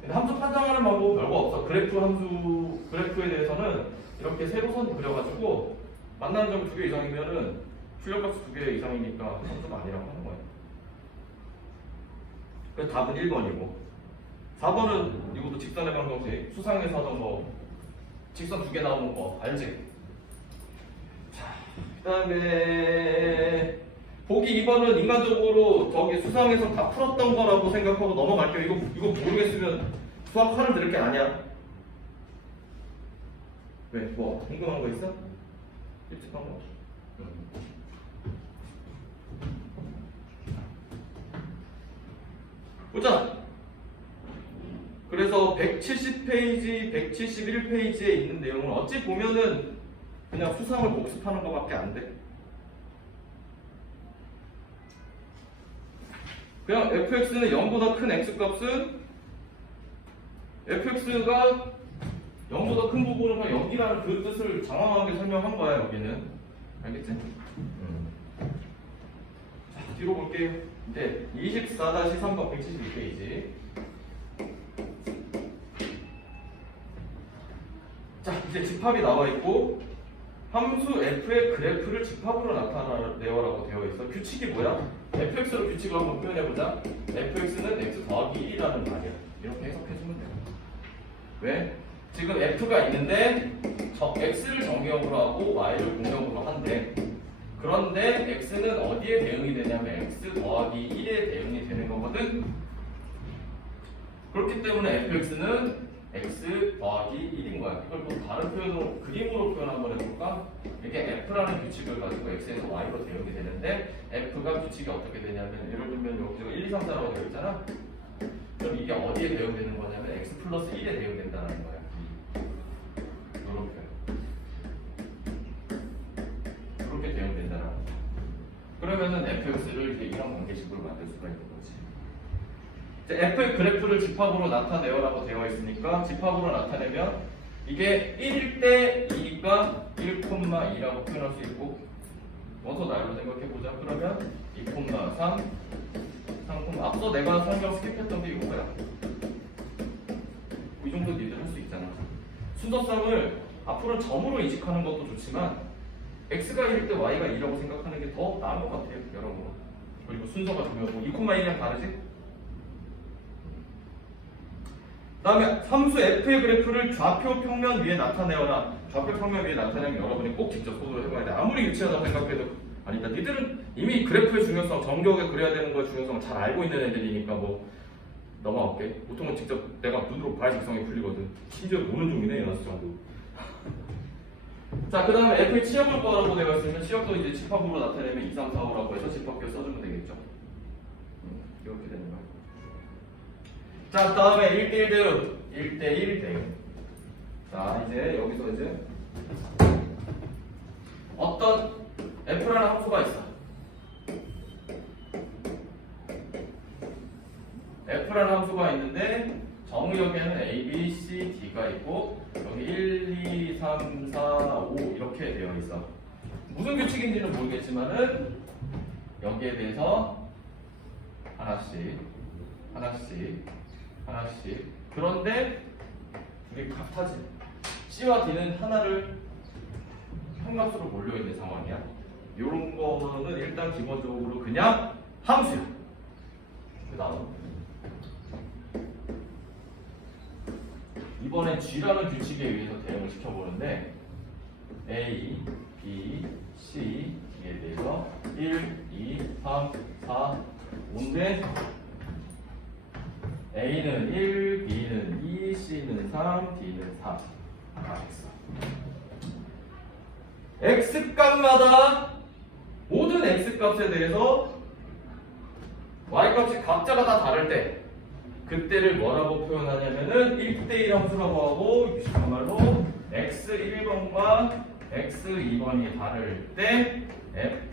근데 함수 판정하는 방법 별거 없어. 그래프에 대해서는 이렇게 세로선 그려가지고 만나는 점 2개 이상이면은 출력값 2개 이상이니까 함수가 아니라고 하는 거야. 그래서 답은 1번이고 4번은 이것도 직선의 방정식 수상에서 하던 거 직선 2개 나오는 거 알지? 자, 그 다음에 보기 2번은 인간적으로 저기 수상에서 다 풀었던 거라고 생각하고 넘어갈게요. 이거 모르겠으면 수학 화를 들을 게 아니야. 왜? 뭐 궁금한 거 있어? 일찍한 거? 보자. 그래서 170페이지, 171페이지에 있는 내용은 어찌 보면은 그냥 수상을 복습하는 것밖에 안 돼. 그냥 fx는 0보다 큰 x값은 fx가 0보다 큰 부분은 그냥 여기라는 그 뜻을 장황하게 설명한 거야. 여기는 알겠지? 자, 뒤로 볼게요. 이제 24-3번 172페이지. 자, 이제 집합이 나와 있고 함수 f의 그래프를 집합으로 나타내어라고 되어 있어. 규칙이 뭐야? fx로 규칙을 한번 표현해보자. fx는 x 더하기 1이라는 말이야. 이렇게 해석해주면 돼. 왜? 지금 f가 있는데 x를 정경으로 하고 y를 공경으로 한대. 그런데 x는 어디에 대응이 되냐면 x 더하기 1에 대응이 되는 거거든. 그렇기 때문에 fx는 x 더하기 1인 거야. 이걸 뭐 다른 표현으로 그림으로 표현 한번 해볼까? 이게 f라는 규칙을 가지고 x에서 y로 대응이 되는데 f가 규칙이 어떻게 되냐면 예를 들면 여기가 1, 2, 3, 4라고 되어 있잖아. 그럼 이게 어디에 대응되는 거냐면 x 플러스 1에 대응된다는 거야. 이렇게 대응된다는 거야. 그러면은 fx를 이제 이런 관계식으로 만들 수가 있는 거지. f의 그래프를 집합으로 나타내어라고 되어 있으니까 집합으로 나타내면 이게 1일 때 2니까 1,2라고 표현할 수 있고 원소 날로 생각해보자. 그러면 2,3 3, 앞서 내가 설명 스킵했던 게 이거야. 이 정도 니들 할 수 있잖아. 순서쌍을 앞으로는 점으로 인식하는 것도 좋지만 x가 1일 때 y가 2라고 생각하는 게 더 나은 것 같아요. 여러분. 그리고 순서가 중요하고 2,2랑 다르지? 다음에 함수 f의 그래프를 좌표 평면 위에 나타내거나 좌표 평면 위에 나타내면 여러분이 꼭 직접 손으로 해봐야 돼. 아무리 유치하다고 생각해도 아니다. 니들은 이미 그래프의 중요성, 정교하게 그려야 되는 거의 중요성을 잘 알고 있는 애들이니까 뭐 넘어갈게. 보통은 직접 내가 눈으로 봐야 직성이 풀리거든. 심지어 보는 중이네, 연습 정도. 자, 그 다음에 f의 치역을 구하라고 되어 있으면 치역도 이제 집합으로 나타내면 2, 3, 4, 5라고 해서 집합표 써주면 되겠죠. 이렇게 되는 거야. 자, 그 다음에 1대1 대응. 1대1 대응. 자, 이제 여기서 이제 어떤 f라는 함수가 있어. f라는 함수가 있는데 정의역에는 a, b, c, d가 있고 여기 1, 2, 3, 4, 5 이렇게 되어 있어. 무슨 규칙인지는 모르겠지만은 여기에 대해서 하나씩 그런데 둘이 같아지. C와 D는 하나를 현값으로 몰려있는 상황이야. 요런 거는 일단 기본적으로 그냥 함수야. 그 다음 이번엔 G라는 규칙에 의해서 대응을 시켜보는데 A, B, C, D에 대해서 1, 2, 3, 4, 5인데 A는 1, B는 2, C는 3, D는 4 X값마다 모든 X값에 대해서 Y값이 각자가 다 다를 때 그때를 뭐라고 표현하냐면은 1대1 함수라고 하고 정말로 x1번과 x2번이 다를 때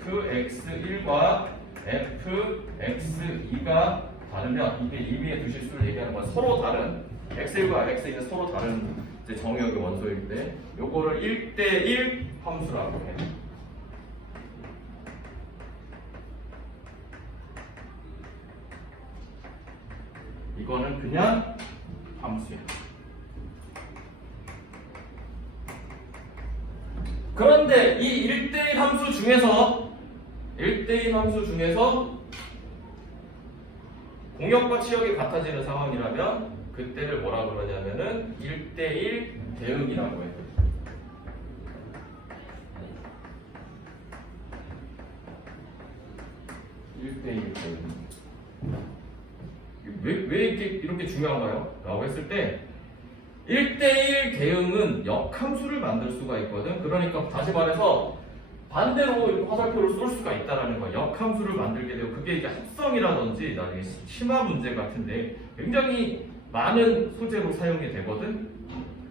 fx1과 fx2가 다르면 이게 임의의 두 실수를 얘기하는 거야. 서로 다른 x1과 x2는 서로 다른 이제 정의역의 원소일 때 요거를 1대1 함수라고 해. 이거는 그냥 함수야. 그런데 이 1대1 함수 중에서 공역과 치역이 같아지는 상황이라면 그때를 뭐라 그러냐면은 1대1 대응이라고 해. 왜 이렇게 중요한가요? 라고 했을 때 1대1 대응은 역함수를 만들 수가 있거든. 그러니까 다시 말해서 반대로 이렇게 화살표를 쏠 수가 있다는 거야. 역함수를 만들게 되고 그게 이제 합성이라든지 나중에 심화 문제 같은데 굉장히 많은 소재로 사용이 되거든.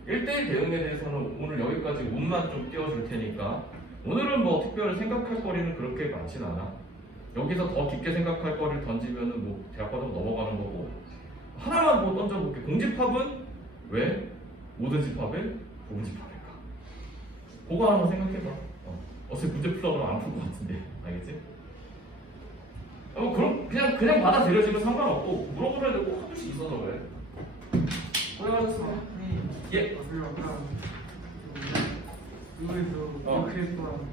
1대1 대응에 대해서는 오늘 여기까지 운만 좀 띄워줄 테니까 오늘은 뭐 특별히 생각할 거리는 그렇게 많진 않아. 여기서 더 깊게 생각할 거리를 던지면은 뭐 대학 과정 넘어가는 거고 하나만 뭐 던져볼게. 공집합은 왜 모든 집합에 부분집합일까? 그거 하나만 생각해봐. 어차피 문제 풀려고 안 풀 것 같은데 알겠지? 그럼 그냥 받아들여지면 상관없고 물어보는 애들 꼭 한 줄씩 있어서 그래. 고생하셨어. 예. 그럼 이거에서 이렇게 했던